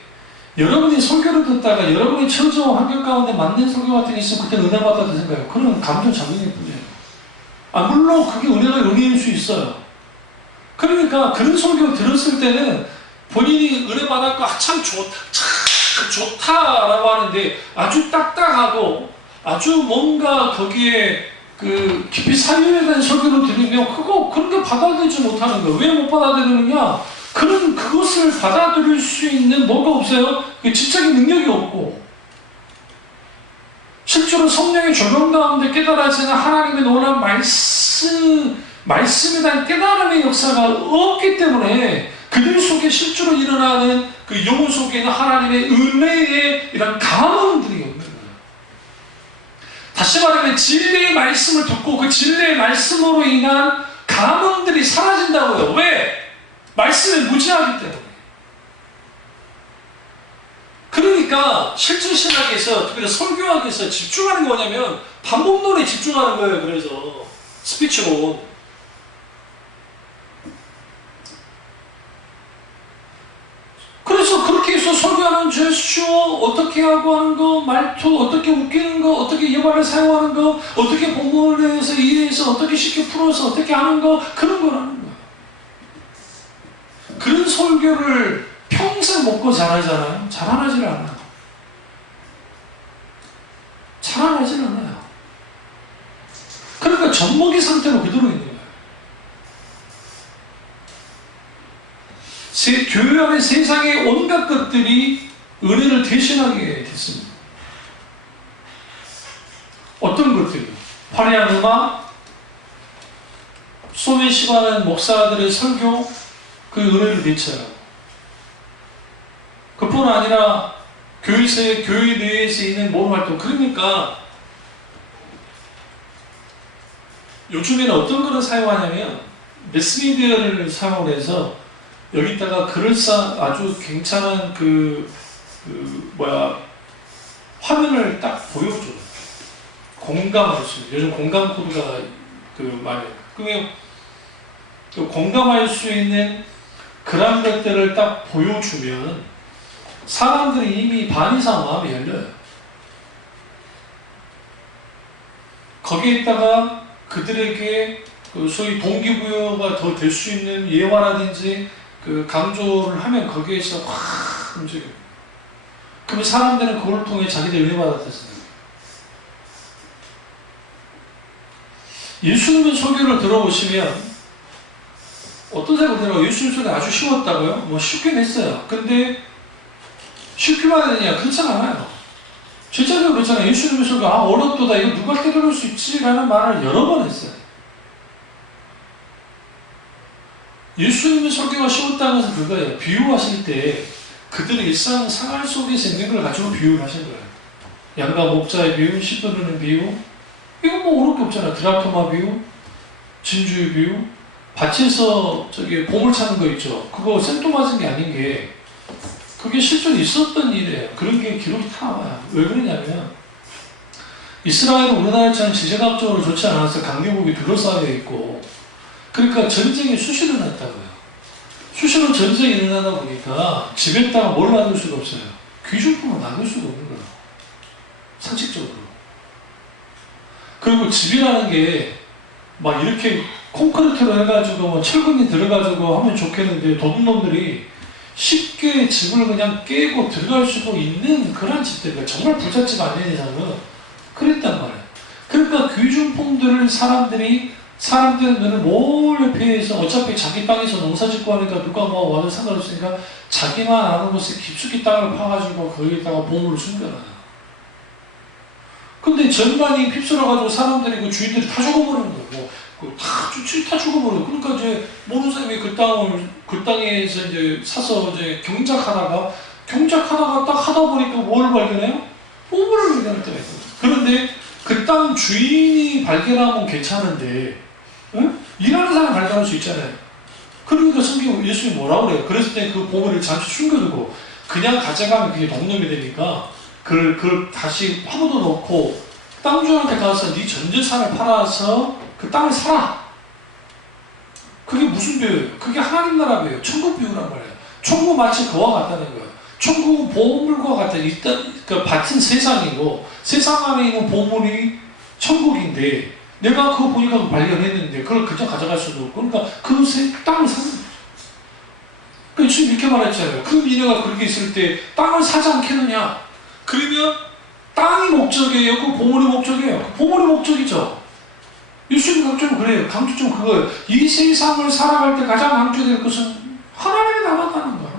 여러분이 설교를 듣다가 여러분이 처지와 환경 가운데 맞는 설교 같은 게 있으면 그때 은혜 받았다 생각해요. 그건 감정 작용일 뿐이에요. 물론 그게 은혜일 수 있어요. 그러니까 그런 설교 들었을 때는 본인이 은혜 받았고 참 좋다라고 하는데 아주 딱딱하고 아주 뭔가 거기에 그 깊이 사유에 대한 설교를 들으면 그런 게 받아들이지 못하는 거예요. 왜 못 받아들이느냐? 그것을 받아들일 수 있는 뭐가 없어요? 지적인 능력이 없고, 실제로 성령의 조명 가운데 깨달아지는 하나님의 놀라운 말씀에 대한 깨달음의 역사가 없기 때문에 그들 속에 실제로 일어나는 그 영혼 속에는 하나님의 은혜의 이런 감흥들이 없는 거예요. 다시 말하면 진리의 말씀을 듣고 그 진리의 말씀으로 인한 감흥들이 사라진다고요. 왜? 말씀에 무지하기 때문에. 그러니까 실제 신학에서, 특히 설교학에서 집중하는 게 뭐냐면 반복론에 집중하는 거예요. 그래서 스피치론. 그래서 그렇게 해서 설교하는 제스처, 어떻게 하고 하는 거, 말투, 어떻게 웃기는 거, 어떻게 예발을 사용하는 거, 어떻게 본문을 해서 이해해서 어떻게 쉽게 풀어서 어떻게 하는 거, 그런 거라는 거예요. 그런 설교를 평생 먹고 자라잖아요. 자라나질 않아요. 자라나질 않아요. 그러니까 젖먹이 상태로 그대로 있는 거예요. 교회 안에 세상의 온갖 것들이 은혜를 대신하게 됐습니다. 어떤 것들이요? 화려한 음악, 소매시바는 목사들의 설교, 그 은혜를 대체하고, 그뿐 아니라 교회 내에서 있는 모든 활동. 그러니까 요즘에는 어떤 거를 사용하냐면 매스미디어를 사용을 해서 여기다가 아주 괜찮은 화면을 딱 보여줘요. 공감할 수 있는, 요즘 공감 코드가 말이에요. 그러면 공감할 수 있는 그런 것들을 딱 보여주면 사람들이 이미 반 이상 마음이 열려요. 거기에다가 그들에게 소위 동기부여가 더 될 수 있는 예화라든지 강조를 하면 거기에서 확 금지예요. 그러면 사람들은 그걸 통해 자기들 은혜받았다잖아요. 예수님의 설교를 들어보시면 어떤 사람이 들어가 예수님 설교 아주 쉬웠다고요? 뭐 쉽긴 했어요. 근데 쉽기만 하느냐? 그렇지 않아요. 실제로 그렇잖아요. 예수님의 설교 어렵도다 이거 누가 깨달을 수 있지? 라는 말을 여러 번 했어요. 예수님의 설교가 쉬웠다는 것은 그거예요. 비유하실 때 그들의 일상 생활 속에서 있는 걸 가지고 비유를 하신 거예요. 양과 목자의 비유, 씨 뿌리는 비유, 이거 뭐 어렵게 없잖아요. 드라크마 비유, 진주의 비유, 밭에서 보물 찾는 거 있죠. 그거 생뚱맞은 게 아닌 게 그게 실제로 있었던 일이에요. 그런 게 기록이 다 나와요. 왜 그러냐면 이스라엘은 우리나라처럼 지정학적으로 좋지 않아서 강대국이 둘러싸여 있고 그러니까 전쟁이 수시로 났다고요. 수시로 전쟁이 일어나다 보니까 집에다가 뭘 놔둘 수가 없어요. 귀중품을 놔둘 수가 없는 거예요. 상식적으로. 그리고 집이라는 게 막 이렇게 콘크리트로 해가지고 뭐 철근이 들어가지고 하면 좋겠는데 도둑놈들이 쉽게 집을 그냥 깨고 들어갈 수도 있는 그런 집들, 정말 부잣집 아닌 이상은 그랬단 말이에요. 그러니까 귀중품들을 사람들은 눈을 몰래 피해서 어차피 자기 땅에서 농사 짓고 하니까 누가 뭐 와도 상관없으니까 자기만 아는 곳에 깊숙이 땅을 파가지고 거기에다가 보물을 숨겨놔요. 근데 전반이 휩쓸어가지고 사람들이 그 주인들이 다 죽어버리는 거예요. 다 죽어버려요. 그러니까 이제 모르는 사람이 그 땅에서 이제 사서 이제 경작하다가 딱 하다 보니까 뭘 발견해요? 보물을 발견할 때가 있어요. 그런데 그 땅 주인이 발견하면 괜찮은데, 응? 일하는 사람이 발견할 수 있잖아요. 그러니까 성경 예수님이 뭐라고 그래요? 그랬을 때 그 보물을 잠시 숨겨두고 그냥 가져가면 그게 독놈이 되니까 그걸 다시 화분도 넣고 땅 주인한테 가서 네 전 재산을 팔아서 그 땅을 사라. 그게 무슨 비유예요? 그게 하나님 나라 비유예요. 천국 비유란 말이에요. 천국 마치 그와 같다는 거예요. 천국은 보물과 같아. 일단 그 밭은 세상이고 세상 안에 있는 보물이 천국인데 내가 그거 보니까 발견했는데 그걸 그냥 가져갈 수도 없고 그러니까 그 땅을 사는 거예요. 그러니까 지금 이렇게 말했잖아요. 그 미녀가 그렇게 있을 때 땅을 사지 않겠느냐? 그러면 땅이 목적이에요? 그 보물이 목적이에요? 그 보물이 목적이죠. 예수님 강조는 그래요. 강조점 그거예요. 이 세상을 살아갈 때 가장 강조될 것은 하나님이 남았다는 거야.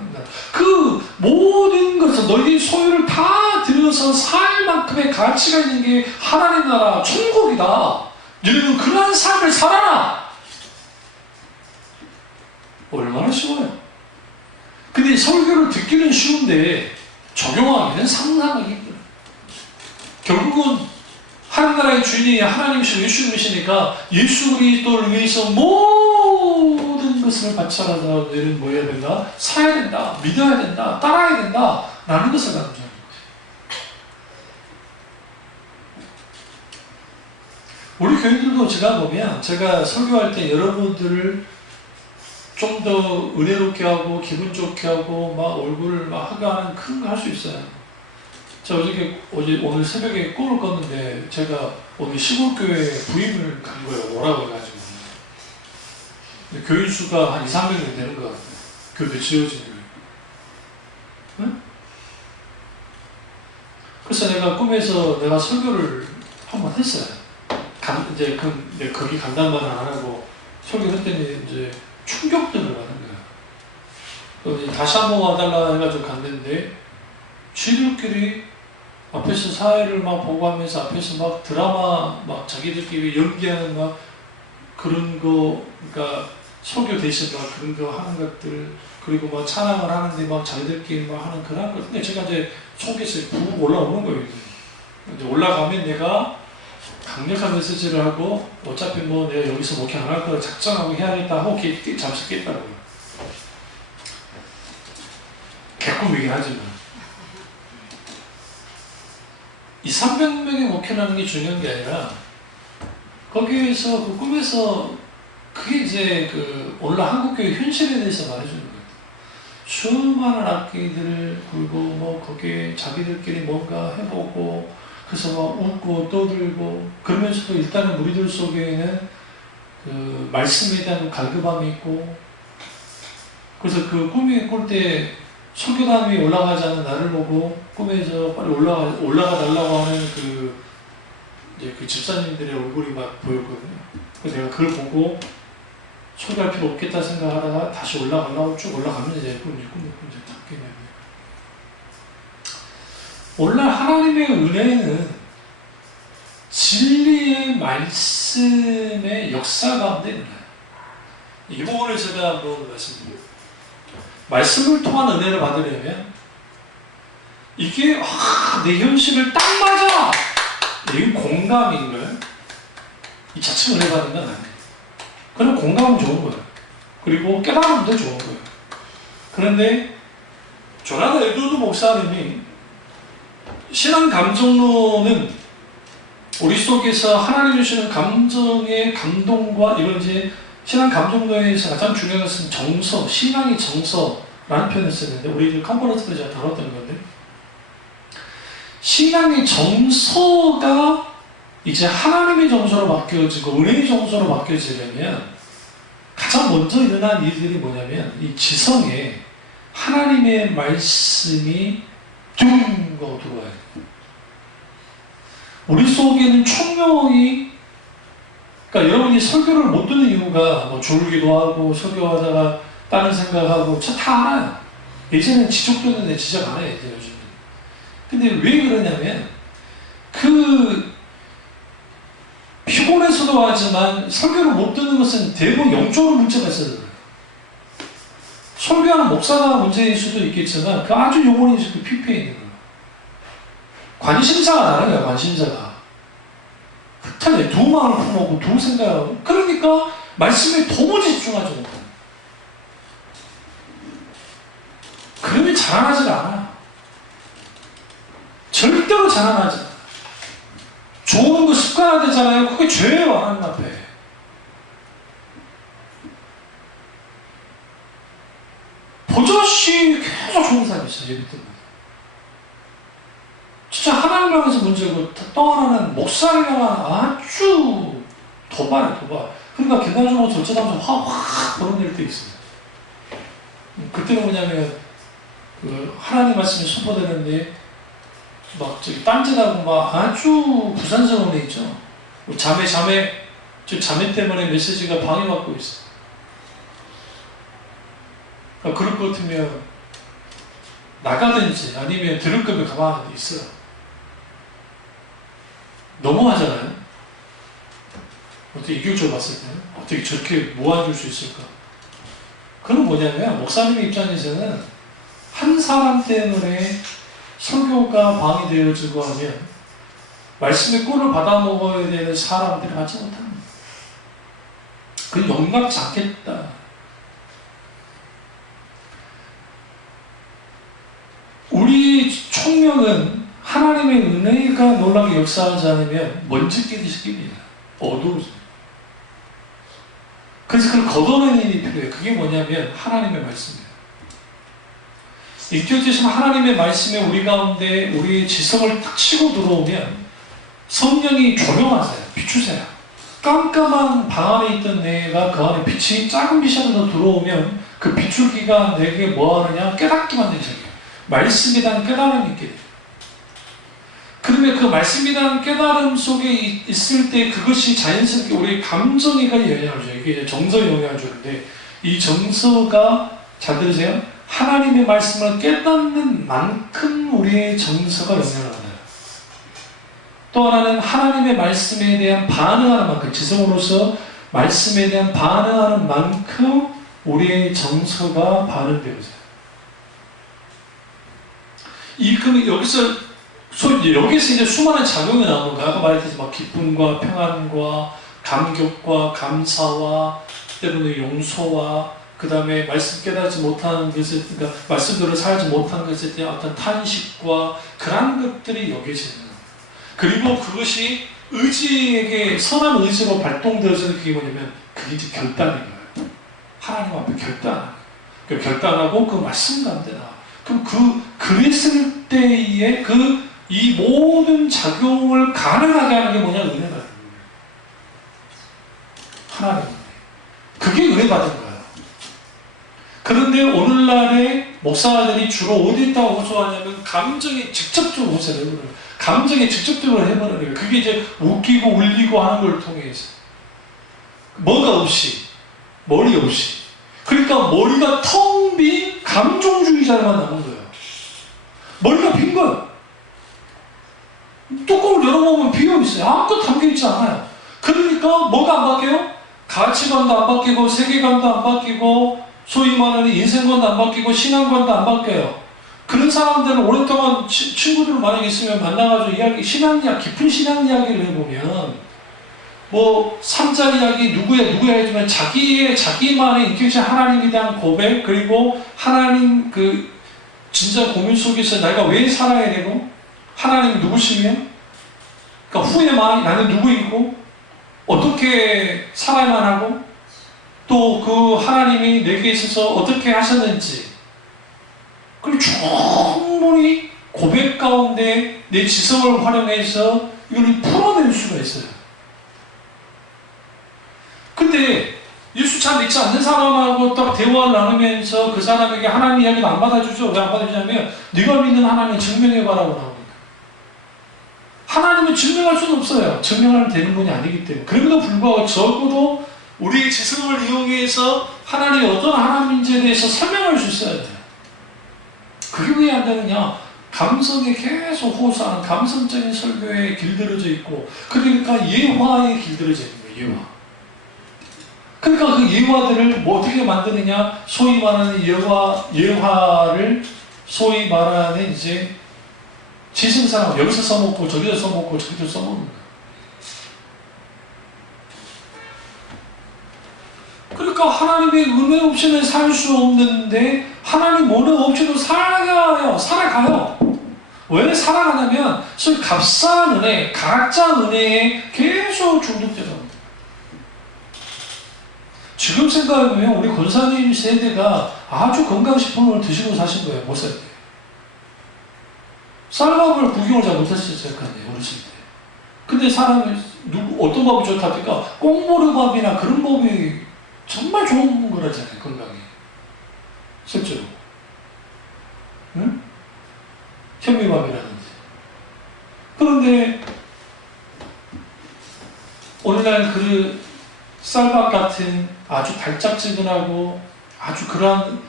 그 모든 것을 너희 소유를 다 들여서 살 만큼의 가치가 있는 게 하나님 나라 천국이다. 여러분 그러한 삶을 살아라. 얼마나 쉬워요. 근데 설교를 듣기는 쉬운데 적용하기는 상상하기 힘들어요. 결국은 하나님 나라의 주인이 하나님이시고 예수님이시니까 예수 그리스도를 위해서 모든 것을 바쳐라. 너희는 뭐 해야 된다? 사야 된다. 믿어야 된다. 따라야 된다. 라는 것을 강조하는 거예요. 우리 교인들도 제가 보면 제가 설교할 때 여러분들을 좀 더 은혜롭게 하고 기분 좋게 하고 막 얼굴을 막 하게 하는 큰 거 할 수 있어요. 제가 오늘 새벽에 꿈을 꿨는데 제가 어디 시골교회에 부임을 간 거예요. 오라고 해가지고. 교인 수가 한 2, 300명 되는 것 같아요. 교회 지어진 교회. 응? 그래서 내가 꿈에서 내가 설교를 한번 했어요. 이제 거기 간단 말을 안 하고 설교를 했더니 이제 충격들을 받는 거예요. 다시 한번 와달라 해가지고 갔는데 쥐들끼리 앞에서 사회를 막 보고 하면서 앞에서 막 드라마 막 자기들끼리 연기하는 막 그런 거, 그러니까 설교 대신 막 그런 거 하는 것들, 그리고 막 찬양을 하는데 막 자기들끼리 막 하는 그런 것. 근데 제가 이제 속에서 푹 올라오는 거예요. 이제 올라가면 내가 강력한 메시지를 하고 어차피 뭐 내가 여기서 목회 안 할 거라 작정하고 해야겠다 하고 잠시 깼다고요. 개꿈이긴 하지만. 이 300명의 목회라는 게 중요한 게 아니라 거기에서 그 꿈에서 그게 이제 그 오늘 한국교회 현실에 대해서 말해주는 거예요. 수많은 악기들을 그리고 뭐 거기에 자기들끼리 뭔가 해보고 그래서 막 웃고 떠들고 그러면서도 일단은 우리들 속에는 그 말씀에 대한 갈급함이 있고 그래서 그 꿈이 꿀 때 설교단 위에 올라가지 않는 나를 보고 꿈에서 빨리 올라가 달라고 하는 이제 그 집사님들의 얼굴이 막 보였거든요. 그래서 내가 그걸 보고 설교할 필요 없겠다 생각하다가 다시 올라가려고 쭉 올라가면 이제 꿈이 딱 깨네요. 오늘날 하나님의 은혜는 진리의 말씀의 역사 가운데 있나요? 이 부분을 제가 한번 말씀드립니다. 말씀을 통한 은혜를 받으려면 이게 내 현실을 딱 맞아! 이건 공감인가요? 이 자체 은혜 받는 건 아니에요. 그럼 공감은 좋은 거예요. 그리고 깨달음도 좋은 거예요. 그런데 조나단 에드워드 목사님이 신앙 감정론은 우리 속에서 하나님 주시는 감정의 감동과 이걸 이제 신앙 감정론에서 가장 중요한 것은 정서, 신앙의 정서라는 표현을 쓰는데 우리 컨퍼런스 때 제가 다뤘던 건데 신앙의 정서가 이제 하나님의 정서로 바뀌어지고 은혜의 정서로 바뀌어지려면 가장 먼저 일어난 일들이 뭐냐면 이 지성에 하나님의 말씀이 둥 하고 들어와요. 우리 속에는 총명이 그러니까 여러분이 설교를 못 듣는 이유가 뭐 졸기도 하고 설교하다가 다른 생각하고 다 알아요. 예전에는 지적됐는데 지적 안 해요. 이제 요즘은. 근데 왜 그러냐면 피곤해서도 하지만 설교를 못 듣는 것은 대부분 영적으로 문제가 있어서 그래요. 설교하는 목사가 문제일 수도 있겠지만 그 아주 영혼이 피폐해 있는 거예요. 관심사가 다른 거예요. 관심사가. 흩어져. 두 마음을 품어오고 두 생각하고 그러니까 말씀에 도무지 집중하지 못해요. 그러면 자라나질 않아요. 절대로 자라나지 않아요. 좋은 거 습관화되잖아요. 그게 죄예요. 하나님 앞에. 버젓이 계속 좋은 사람이 있어요. 예비 때문에. 진짜 하나님 향해서 문제고 또 하나는 목사를 향한 아주 도발이에요. 도발. 그러니까 계단적으로 절제하면서 확 벌어낼 때 있어요. 그때는 뭐냐면 하나님 말씀이 선포되는데 막 저기 딴짓하고 막 아주 부산스러운 애 있죠. 자매 때문에 메시지가 방해받고 있어. 그러니까 그럴 것 같으면 나가든지 아니면 들을 거면 가만히 있어요. 너무하잖아요. 어떻게 이교적으로 봤을 때는 어떻게 저렇게 모아줄 수 있을까? 그건 뭐냐면 목사님 입장에서는 한 사람 때문에 설교가 방해되어지고 하면 말씀의 꿀을 받아먹어야 되는 사람들이 맞지 못합니다. 그건 용납지 않겠다. 우리 총명은 하나님의 은혜가 놀랍게 역사하지 않으면 먼지 끼듯이 낍니다. 어두워집니다. 그래서 그걸 걷어내는 일이 필요해요. 그게 뭐냐면 하나님의 말씀이에요. 인격지신 하나님의 말씀에 우리 가운데 우리의 지성을 탁 치고 들어오면 성령이 조명하세요. 비추세요. 깜깜한 방 안에 있던 내가 그 안에 빛이 작은 빛이라도 들어오면 그 비출기가 내게 뭐 하느냐? 깨닫게 만드는 생겨요. 말씀에 대한 깨달음이 있게 돼요. 그러면 그 말씀에 대한 깨달음 속에 있을 때 그것이 자연스럽게 우리의 감정에까지 영향을 줘요. 이게 이제 정서에 영향을 주는데 이 정서가 잘 들으세요. 하나님의 말씀을 깨닫는 만큼 우리의 정서가 영향을 받아요. 또 하나는 하나님의 말씀에 대한 반응하는 만큼 지성으로서 말씀에 대한 반응하는 만큼 우리의 정서가 반응되어져요. 그럼 여기서 이제 수많은 작용이 나오는 거예요. 아까 말했듯이 막 기쁨과 평안과 감격과 감사와 때문에 용서와 그 다음에 말씀 깨닫지 못하는 것에 그러니까 말씀대로 살지 못한 것에 대한 어떤 탄식과 그런 것들이 여겨지는 거예요. 그리고 그것이 의지에게 선한 의지로 발동되어지는 그게 뭐냐면 그게 이제 결단인 거예요. 하나님 앞에 결단. 결단하고 그 말씀 가운데 나와. 그럼 그랬을 때에 이 모든 작용을 가능하게 하는 게 뭐냐? 은혜 받는 거예요. 하나님 은혜. 그게 은혜 받은 거예요. 그런데 오늘날의 목사들이 주로 어디다가 호소하냐면 감정에 직접적으로 호소를 해버려요. 감정에 직접적으로 해버려요. 그게 이제 웃기고 울리고 하는 걸 통해서. 뭐가 없이, 머리 없이. 그러니까 머리가 텅 빈 감정주의자만 남은 거예요. 머리가 빈 거예요. 뚜껑을 열어보면 비어있어요. 아무것도 담겨있지 않아요. 그러니까 뭐가 안 바뀌어요? 가치관도 안 바뀌고 세계관도 안 바뀌고 소위 말하는 인생관도 안 바뀌고 신앙관도 안 바뀌어요. 그런 사람들은 오랫동안 친구들 만약에 있으면 만나가지고 이야기, 깊은 신앙 이야기를 해보면 뭐 삼자 이야기 누구야 하지만 자기만의 인격적 하나님에 대한 고백, 그리고 하나님 그 진짜 고민 속에서 내가 왜 살아야 되고 하나님이 누구시며, 그러니까 후에 나는 누구이고 어떻게 살아야만 하고 또 그 하나님이 내게 있어서 어떻게 하셨는지, 그리고 충분히 고백 가운데 내 지성을 활용해서 이걸 풀어낼 수가 있어요. 근데 예수 잘 믿지 않는 사람하고 딱 대화를 나누면서 그 사람에게 하나님 이야기를 안 받아주죠. 왜 안 받아주냐면 네가 믿는 하나님 증명해봐라고 나옵니다. 하나님은 증명할 수는 없어요. 증명하면 되는 분이 아니기 때문에. 그럼에도 불구하고 적어도 우리의 지성을 이용해서 하나님이 어떤 하나님인지에 대해서 설명할 수 있어야 돼요. 그게 왜 안 되느냐? 감성에 계속 호소하는 감성적인 설교에 길들여져 있고, 그러니까 예화에 길들여져 있는 거예요. 예화. 그러니까 그 예화들을 뭐 어떻게 만드느냐? 소위 말하는 예화를 소위 말하는 이제 지승사람, 여기서 써먹고 저기서 써먹고 저기서 써먹는 거예요. 그러니까 하나님의 은혜 없이는 살 수 없는데 하나님 은혜 없이도 살아가요. 왜 살아가냐면 소위 값싼 은혜, 가짜 은혜에 계속 중독되다. 지금 생각해보면 우리 권사님 세대가 아주 건강식품을 드시고 사신 거예요. 못 살 때. 쌀밥을 구경을 잘 못하셨을 거 아니에요. 어렸을 때. 근데 사람이 어떤 밥이 좋다 하니까 꽁보르밥이나 그런 밥이 정말 좋은 거라잖아요. 건강에. 실제로. 응? 현미밥이라든지. 그런데 오늘날 그 쌀밥 같은 아주 달짝지근하고 아주 그러한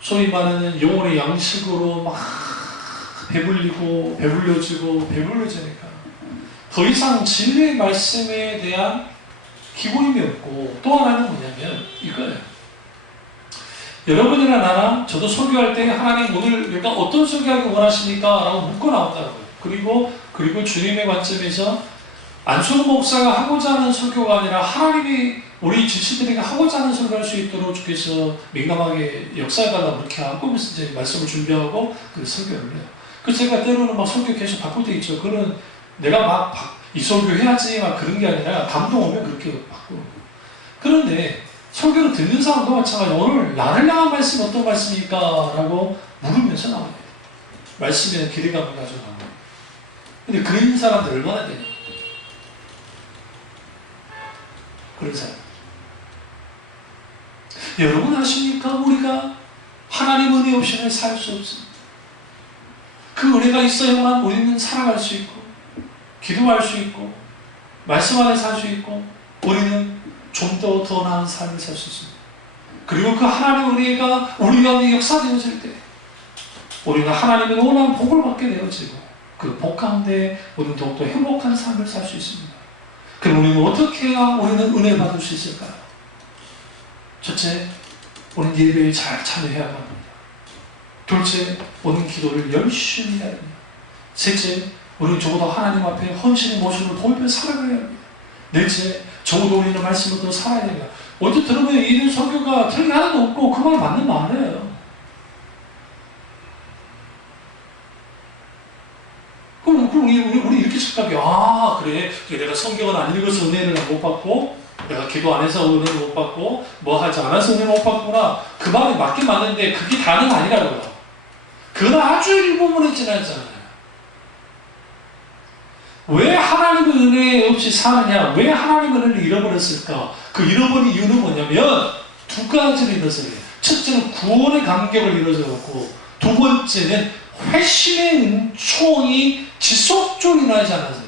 소위 말하는 영혼의 양식으로 막 배불려지니까 더 이상 진리의 말씀에 대한 기본임이 없고, 또 하나는 뭐냐면 이거예요. 여러분이나 나나 저도 설교할 때 하나님 오늘 내가 어떤 설교하기 원하십니까? 라고 묻고 나온다고요. 그리고 주님의 관점에서 안수호 목사가 하고자 하는 설교가 아니라 하나님이 우리 지체들에게 하고자 하는 설교할 수 있도록 주께서 민감하게 역사해달라고 그렇게 하고 이제 말씀을 준비하고 그 설교를 해요. 그래서 제가 때로는 막 설교 계속 바꿀 때 있죠. 그거는 내가 막 이 설교 해야지 막 그런 게 아니라 감동 오면 그렇게 바꾸는 거예요. 그런데 설교를 듣는 사람도 마찬가지로 오늘 나를 향한 말씀이 어떤 말씀입니까? 라고 물으면서 나옵니다. 말씀에는 기대감을 가지고 나옵니다. 근데 그런 사람들 얼마나 되냐? 그런 사람. 여러분 아십니까? 우리가 하나님 은혜 없이는 살 수 없습니다. 그 은혜가 있어야만 우리는 살아갈 수 있고, 기도할 수 있고, 말씀 안에 살 수 있고, 우리는 좀 더 나은 삶을 살 수 있습니다. 그리고 그 하나님의 은혜가 우리 가운데 역사되어질 때 우리는 하나님의 원하는 복을 받게 되어지고, 그 복 가운데 우리는 더욱더 행복한 삶을 살 수 있습니다. 그럼 우리는 어떻게 해야 우리는 은혜 받을 수 있을까요? 첫째, 우리는 예배에 잘 참여해야 합니다. 둘째, 오늘 기도를 열심히 해야 합니다. 셋째, 우리는 적어도 하나님 앞에 헌신의 모습을 보이며 살아가야 합니다. 넷째, 적어도 우리는 말씀을 더 살아야 됩니다. 어제 들으면 이런 설교가 틀린 게 하나도 없고 그 말 맞는 말이에요. 그럼 우리 이렇게 착각해요. 아, 그래. 내가 성경을 안 읽어서 은혜를 못 받고, 내가 기도 안 해서 은혜를 못 받고, 뭐 하지 않아서 은혜를 못 받구나. 그 말이 맞긴 맞는데 그게 다는 아니라고요. 그건 아주 일부분에 지나잖아요. 왜 하나님의 은혜 없이 사느냐? 왜 하나님의 은혜를 잃어버렸을까? 그 잃어버린 이유는 뭐냐면 두 가지를 잃었어요. 첫째는 구원의 감격을 이루어졌고, 두 번째는 회심의 은총이 지속적으로 일어나지 않았어요.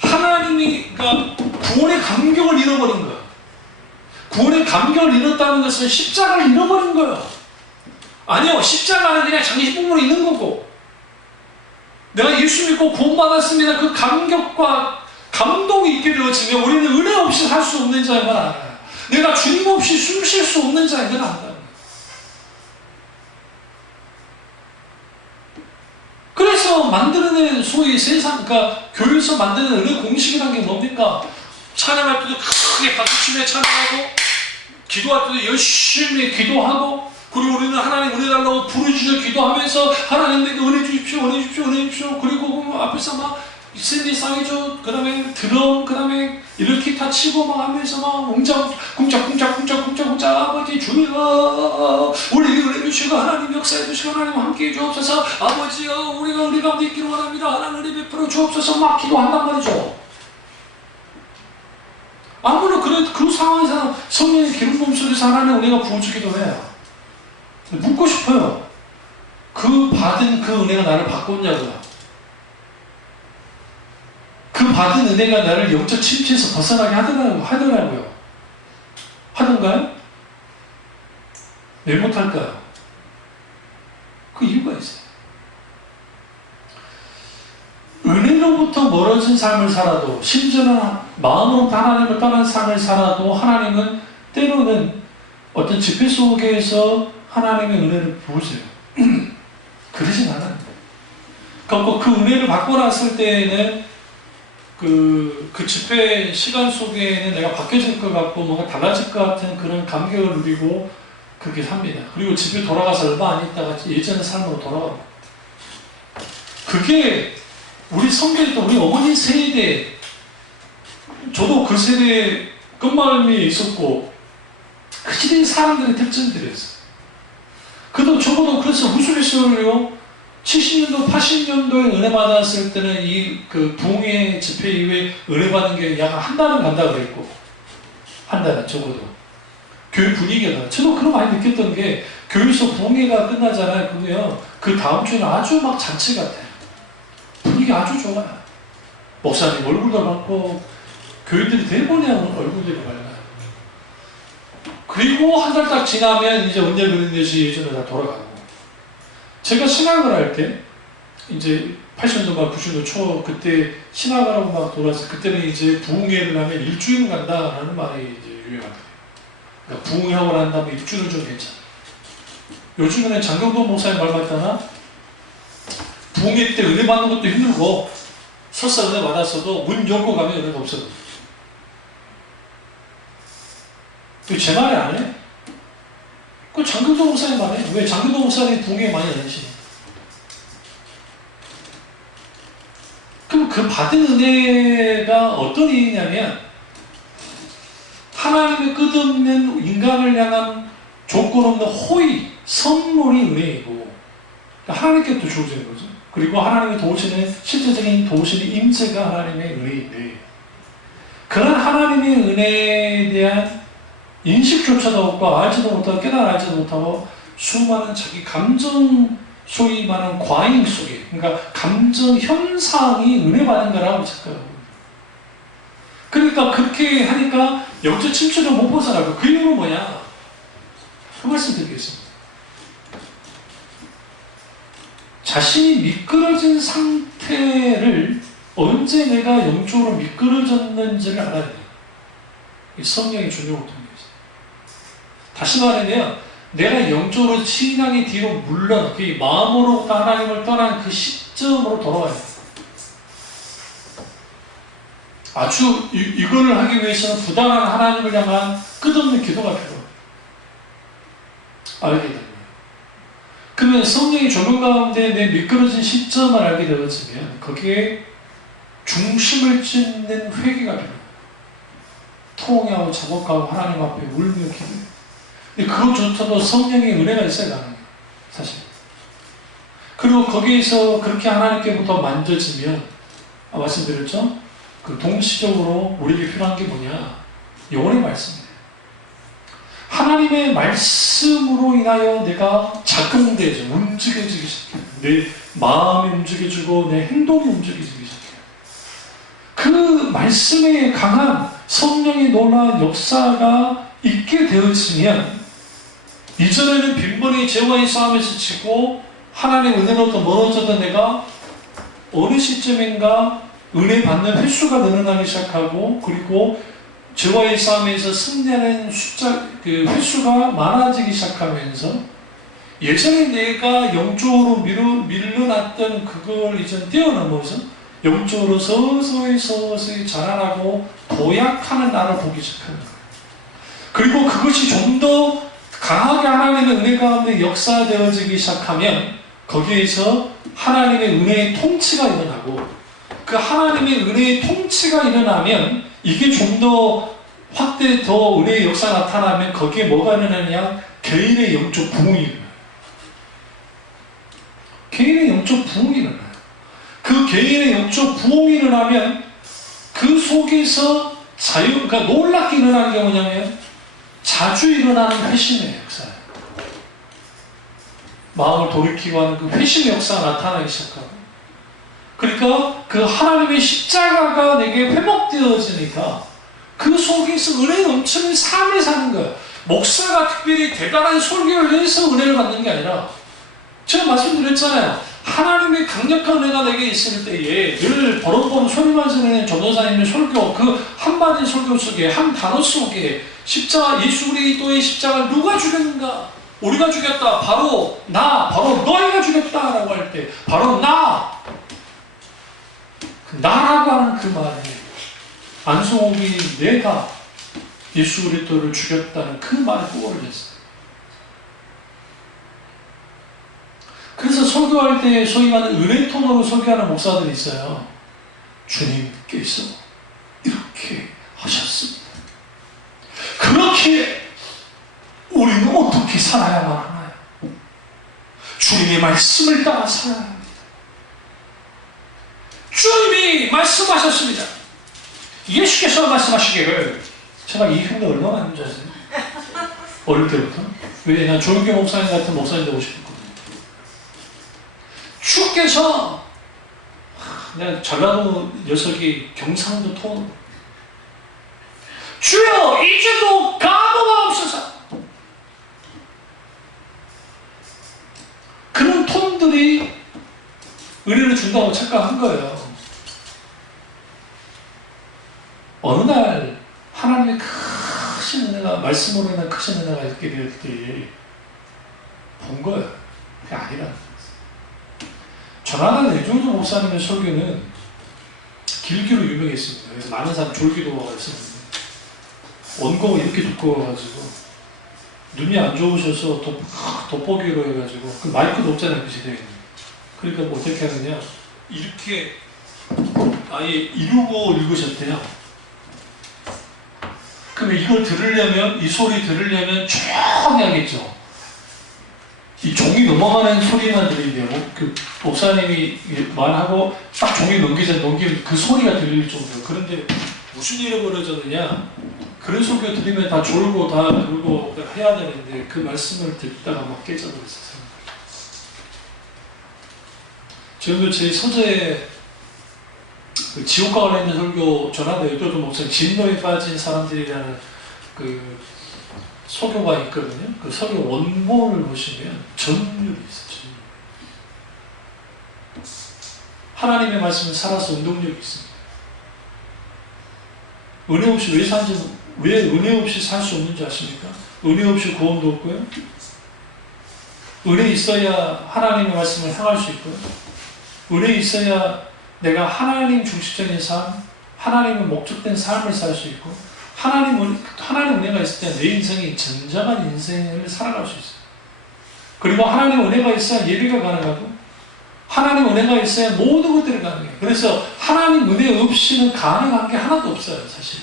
하나님이 그러니까 구원의 감격을 잃어버린 거예요. 구원의 감격을 잃었다는 것은 십자가를 잃어버린 거예요. 아니요, 십자가는 그냥 장식품으로 있는 거고, 내가 예수 믿고 구원받았습니다. 그 감격과 감동이 있게 되어지면 우리는 은혜 없이 살 수 없는 자인 걸 알아요. 내가 주님 없이 숨 쉴 수 없는 자인 걸 안다는 거예요. 그래서 만들어낸 소위 세상, 그러니까 교회에서 만드는 은혜 공식이라는 게 뭡니까? 찬양할 때도 크게 박수치며 찬양하고, 기도할 때도 열심히 기도하고, 그리고 우리는 하나님 은혜 달라고 부르짖어 기도하면서 하나님 내게 은혜 주십시오, 은혜 주십시오, 은혜 주십시오. 그리고 앞에서 막 샌디 사이즈, 그 다음에 드럼, 그 다음에 이렇게 기타 치고 막 하면서 막 웅짝웅짝웅짝웅짝웅짝 아버지 주여 우리에게 은혜 주시고 하나님 역사해 주시고 하나님 함께해 주옵소서. 아버지여 우리가 은혜 가운데 있기를 원합니다. 하나님 은혜 베풀어 주옵소서. 막 기도한단 말이죠. 아무나 그 상황에서 성령의 기름 부음 속에서 하나님 은혜가 부어주기도 해요. 묻고 싶어요. 그 받은 그 은혜가 나를 바꿨냐고요. 그 받은 은혜가 나를 영적 침체에서 벗어나게 하더라고요. 하던가요? 왜 못할까요? 그 이유가 있어요. 은혜로부터 멀어진 삶을 살아도, 심지어는 마음으로부터 하나님을 떠난 삶을 살아도 하나님은 때로는 어떤 집회 속에서 하나님의 은혜를 부으세요. 그러진 않아요. 그러니까 그 은혜를 받고 났을 때에는 그 집회 시간 속에는 내가 바뀌어질 것 같고 뭔가 달라질 것 같은 그런 감격을 누리고 그렇게 삽니다. 그리고 집에 돌아가서 얼마 안 있다가 예전의 삶으로 돌아갑니다. 그게 우리 선배였던 우리 어머니 세대, 저도 그 세대에 끝마음이 있었고 그 시대의 사람들의 특징들이었어요. 그도 적어도 그래서 우스갯소리로 70년도, 80년도에 은혜 받았을 때는 그 부흥회 집회 이후에 은혜 받은 게 약 한 달은 간다 그랬고, 한 달은 적어도. 교회 분위기가. 저도 그런 많이 느꼈던 게, 교회에서 부흥회가 끝나잖아요. 그러면 그 다음 주에는 아주 막 잔치 같아요. 분위기 아주 좋아요. 목사님 얼굴도 밝고, 교인들이 대본에 얼굴들이 밝아요. 그리고 한 달 딱 지나면 이제 언제 그랬는지 예전에 다 돌아가고. 제가 신학을 할 때, 이제 80년도 말 90년도 초, 그때 신학을 하고 막 돌아서, 그때는 이제 부흥회를 하면 일주일 간다라는 말이 이제 유행하더라고요. 그러니까 부흥회하고 난 다음에 일주일은 좀 괜찮아. 요즘에는 장경도 목사님 말 맞다나, 부흥회 때 은혜 받는 것도 힘들고, 설사 은혜 받았어도 문 열고 가면 은혜가 없어요. 제 말이 안 해? 그 장경도 목사님 말해. 왜 장경도 목사님 부흥회에 많이 다니시니? 그럼 그 받은 은혜가 어떤 의미냐면, 하나님의 끝없는 인간을 향한 조건 없는 호의, 선물이 은혜이고, 하나님께도 주어지는 거죠. 그리고 하나님이 도우시는, 실제적인 도우시는 임재가 하나님의 은혜인데, 그런 하나님의 은혜에 대한 인식조차도 없고, 알지도 못하고, 깨달아지도 못하고, 수많은 자기 감정, 소위 말하는 과잉 속에, 그러니까 감정 현상이 은혜 받는 거라고 착각하고. 그러니까 그렇게 하니까 영적 침체를 못 벗어나고, 그 이유는 뭐냐? 그 말씀 드리겠습니다. 자신이 미끄러진 상태를 언제 내가 영적으로 미끄러졌는지를 알아야 돼요. 이 성령의 중요한 통이에요. 다시 말하면 내가 영적으로 신앙의 뒤로 물러나, 그 마음으로부터 하나님을 떠난 그 시점으로 돌아와야 돼요. 아주 이거를 하기 위해서는 부당한 하나님을 향한 끝없는 기도가 필요해요. 알게 됩니다. 그러면 성령의 조명 가운데 내 미끄러진 시점을 알게 되어지면 거기에 중심을 짓는 회개가 필요해요. 통하고 자복하고 하나님 앞에 울며 기도해요. 근데 그것조차도 성령의 은혜가 있어야 가능해요. 사실. 그리고 거기에서 그렇게 하나님께부터 만져지면, 말씀드렸죠? 그 동시적으로 우리에게 필요한 게 뭐냐? 영혼의 말씀이에요. 하나님의 말씀으로 인하여 내가 작동되죠. 움직여지기 시작해요. 내 마음이 움직여지고 내 행동이 움직여지기 시작해요. 그 말씀에 강한 성령의 놀라운 역사가 있게 되어지면 이전에는 빈번히 죄와의 싸움에서 지고 하나님의 은혜로부터 멀어졌던 내가 어느 시점인가 은혜 받는 횟수가 늘어나기 시작하고 그리고 죄와의 싸움에서 승리하는 횟수가 많아지기 시작하면서 예전에 내가 영적으로 밀려났던 그걸 이제 뛰어넘어서 영적으로 서서히 자라나고 도약하는 나를 보기 시작하는 거예요. 그리고 그것이 좀 더 강하게 하나님의 은혜 가운데 역사되어지기 시작하면 거기에서 하나님의 은혜의 통치가 일어나고 그 하나님의 은혜의 통치가 일어나면 이게 좀 더 확대 더 은혜의 역사가 나타나면 거기에 뭐가 일어나냐? 개인의 영적 부흥이 일어나요. 개인의 영적 부흥이 일어나요. 그 개인의 영적 부흥이 일어나면 그 속에서 그러니까 놀랍게 일어나는 게 뭐냐면 자주 일어나는 회심의 역사예요. 마음을 돌이키고 하는 그 회심의 역사가 나타나기 시작하고 그러니까 그 하나님의 십자가가 내게 회복되어지니까 그 속에서 은혜 넘치는 삶을 사는 거예요. 목사가 특별히 대단한 설교를 해서 은혜를 받는 게 아니라 제가 말씀드렸잖아요. 하나님의 강력한 은혜가 내게 있을 때에 늘 버럭버럭 소리만 지르는 전도사님의 설교 그 한마디 설교 속에 한 단어 속에 십자가 예수 그리스도의 십자가를 누가 죽였는가? 우리가 죽였다. 바로 나. 바로 너희가 죽였다라고 할 때 바로 나. 나라고 하는 그 말에 안성옥이 내가 예수 그리스도를 죽였다는 그 말에 꼬리였어요. 그래서 설교할 때 소위 말하는 은혜 톤으로 설교하는 목사들이 있어요. 주님께서 이렇게 하셨습니다. 그렇게 우리는 어떻게 살아야만 하나요? 주님의 말씀을 따라 살아야 합니다. 주님이 말씀하셨습니다. 예수께서 말씀하시기를 제가 이 흉내 얼마나 하는 줄 아세요? 어릴 때부터? 왜? 난 조용기 목사님 같은 목사님 되고 싶었거든요. 주께서 내가 전라도 녀석이 경상도 톤 주여 이제도 감화없소서 그런 톤들이 은혜를 준다고 착각한 거예요. 어느 날 하나님의 크신 은혜가 말씀으로 인한 크신 은혜가 있게 될 때 본 거예요. 그게 아니라 전하는 내종조 목사님의 설교는 길기로 유명했습니다. 그래서 많은 사람 졸기도 했었는데 원고가 이렇게 두꺼워가지고 눈이 안 좋으셔서 돋보기로 해가지고 그 마이크도 없잖아요 그 시대에는. 그러니까 뭐 어떻게 하느냐 이렇게 아예 이루고 읽으셨대요. 그러면 이걸 들으려면 이 소리 들으려면 조용히 하겠죠. 이 종이 넘어가는 소리만 들리려고 그 목사님이 말하고 딱 종이 넘기면 그 소리가 들릴 정도예요. 그런데 무슨 일이 벌어졌느냐 그런 소리가 들리면 다 졸고 다 그러고 해야 되는데 그 말씀을 듣다가 막 깨져버렸어요. 저도 제 서재에 그 지옥과 관련된 설교 전하는 여도도 목사님 진노에 빠진 사람들이라는 그 설교가 있거든요. 그 설교 원본을 보시면 전율이 있어요. 하나님의 말씀은 살아서 운동력이 있습니다. 은혜 없이 왜 은혜 없이 살 수 없는지 아십니까? 은혜 없이 구원도 없고요. 은혜 있어야 하나님의 말씀을 행할 수 있고요. 은혜 있어야 내가 하나님 중심적인 삶, 하나님의 목적된 삶을 살 수 있고 하나님 은혜가 있을 때 내 인생이 진정한 인생을 살아갈 수 있어요. 그리고 하나님 은혜가 있어야 예배가 가능하고 하나님 은혜가 있어야 모든 것들이 가능해요. 그래서 하나님 은혜 없이는 가능한 게 하나도 없어요. 사실.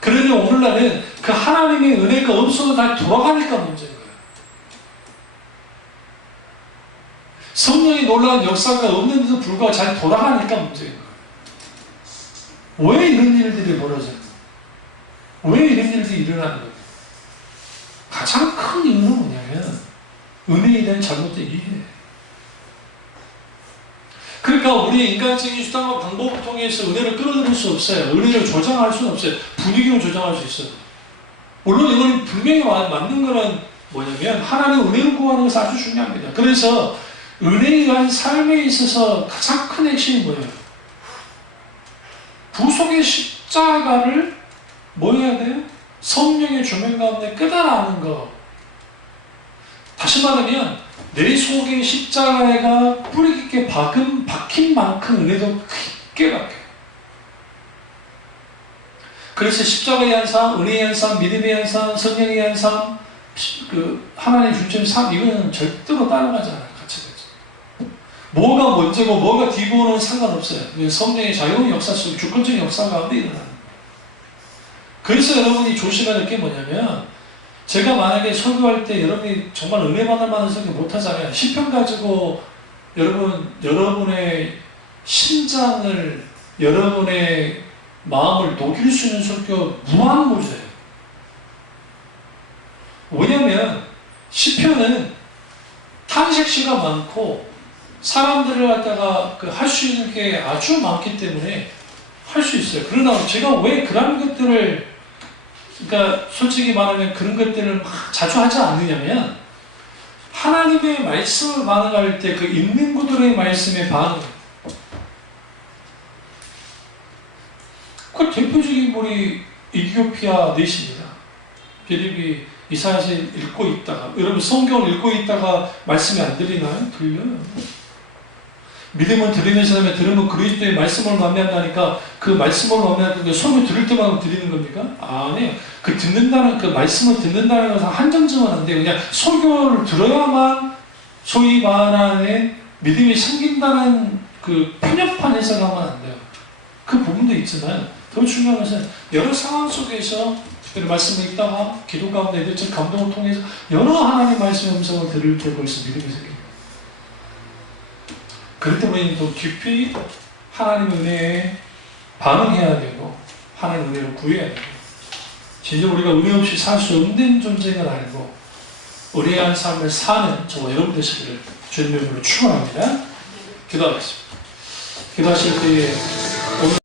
그러니 오늘날은 그 하나님의 은혜가 없어도 다 돌아가니까 문제인 거예요. 성령의 놀라운 역사가 없는데도 불구하고 잘 돌아가니까 문제인 거예요. 왜 이런 일들이 벌어져요? 왜 이런 일들이 일어나는 거예요? 가장 큰 이유는 뭐냐면 은혜에 대한 잘못된 이해예요. 그러니까 우리의 인간적인 수단과 방법을 통해서 은혜를 끌어들일 수 없어요. 은혜를 조장할 수는 없어요. 분위기를 조장할 수 있어요. 물론 이거는 분명히 맞는 거는 뭐냐면 하나님 은혜를 구하는 것이 아주 중요합니다. 그래서 은혜에 의한 삶에 있어서 가장 큰 핵심이 뭐예요? 부속의 십자가를 뭐 해야 돼요? 성령의 조명 가운데 깨달아하는 것. 다시 말하면 내 속에 십자가가 뿌리 깊게 박힌 만큼 은혜도 깊게 박혀요. 그래서 십자가의 한 삶, 은혜의 한 삶, 믿음의 한 삶, 성령의 한 삶, 하나님의 중심의 삶, 이거는 절대로 따라가지 않아요. 같이 되죠. 뭐가 먼저고 뭐가 뒤고는 상관없어요. 성령의 자유의 역사 속에 주권적인 역사 가운데 일어나는 거예요. 그래서 여러분이 조심해야 될 게 뭐냐면, 제가 만약에 설교할 때 여러분이 정말 은혜 받을 만한 설교 못하잖아요. 시편 가지고 여러분의 심장을, 여러분의 마음을 녹일 수 있는 설교 무한무제예요. 왜냐면 시편은 탄식시가 많고 사람들을 갖다가 할 수 있는 게 아주 많기 때문에 할 수 있어요. 그러나 제가 왜 그런 것들을, 그러니까 솔직히 말하면 그런 것들을 막 자주 하지 않느냐면, 하나님의 말씀을 반응할 때 그 인민구들의 말씀에 반응해요. 그 대표적인 분이 이디오피아 내시입니다. 빌립이 이사야서 읽고 있다가, 여러분 성경을 읽고 있다가 말씀이 안 들리나요? 들려요. 믿음은 들리는 사람의 들으면 그리스도의 말씀을 만미한다니까, 그 말씀을 만미하는 게 설교 들을 때만 들리는 겁니까? 아니에요. 그 듣는다는, 그 말씀을 듣는다는 것은 한정점은 안 돼요. 그냥 설교를 들어야만 소위 말하는 믿음이 생긴다는 그 편협한 해석하면 안 돼요. 그 부분도 있지만 더 중요한 것은 여러 상황 속에서 특별히 말씀을 읽다가 기도 가운데 늘 감동을 통해서 여러 하나님의 말씀의 음성을 들을 때 벌써 믿음이 생깁니다. 그렇기 때문에 더 깊이 하나님의 은혜에 반응해야 되고 하나님의 은혜를 구해야 되고, 진짜 우리가 은혜 없이 살 수 없는 존재인 걸 알고 의뢰한 삶을 사는 저와 여러분 되시기를 주님의 이름으로 축원합니다. 기도하겠습니다. 기도하실 때에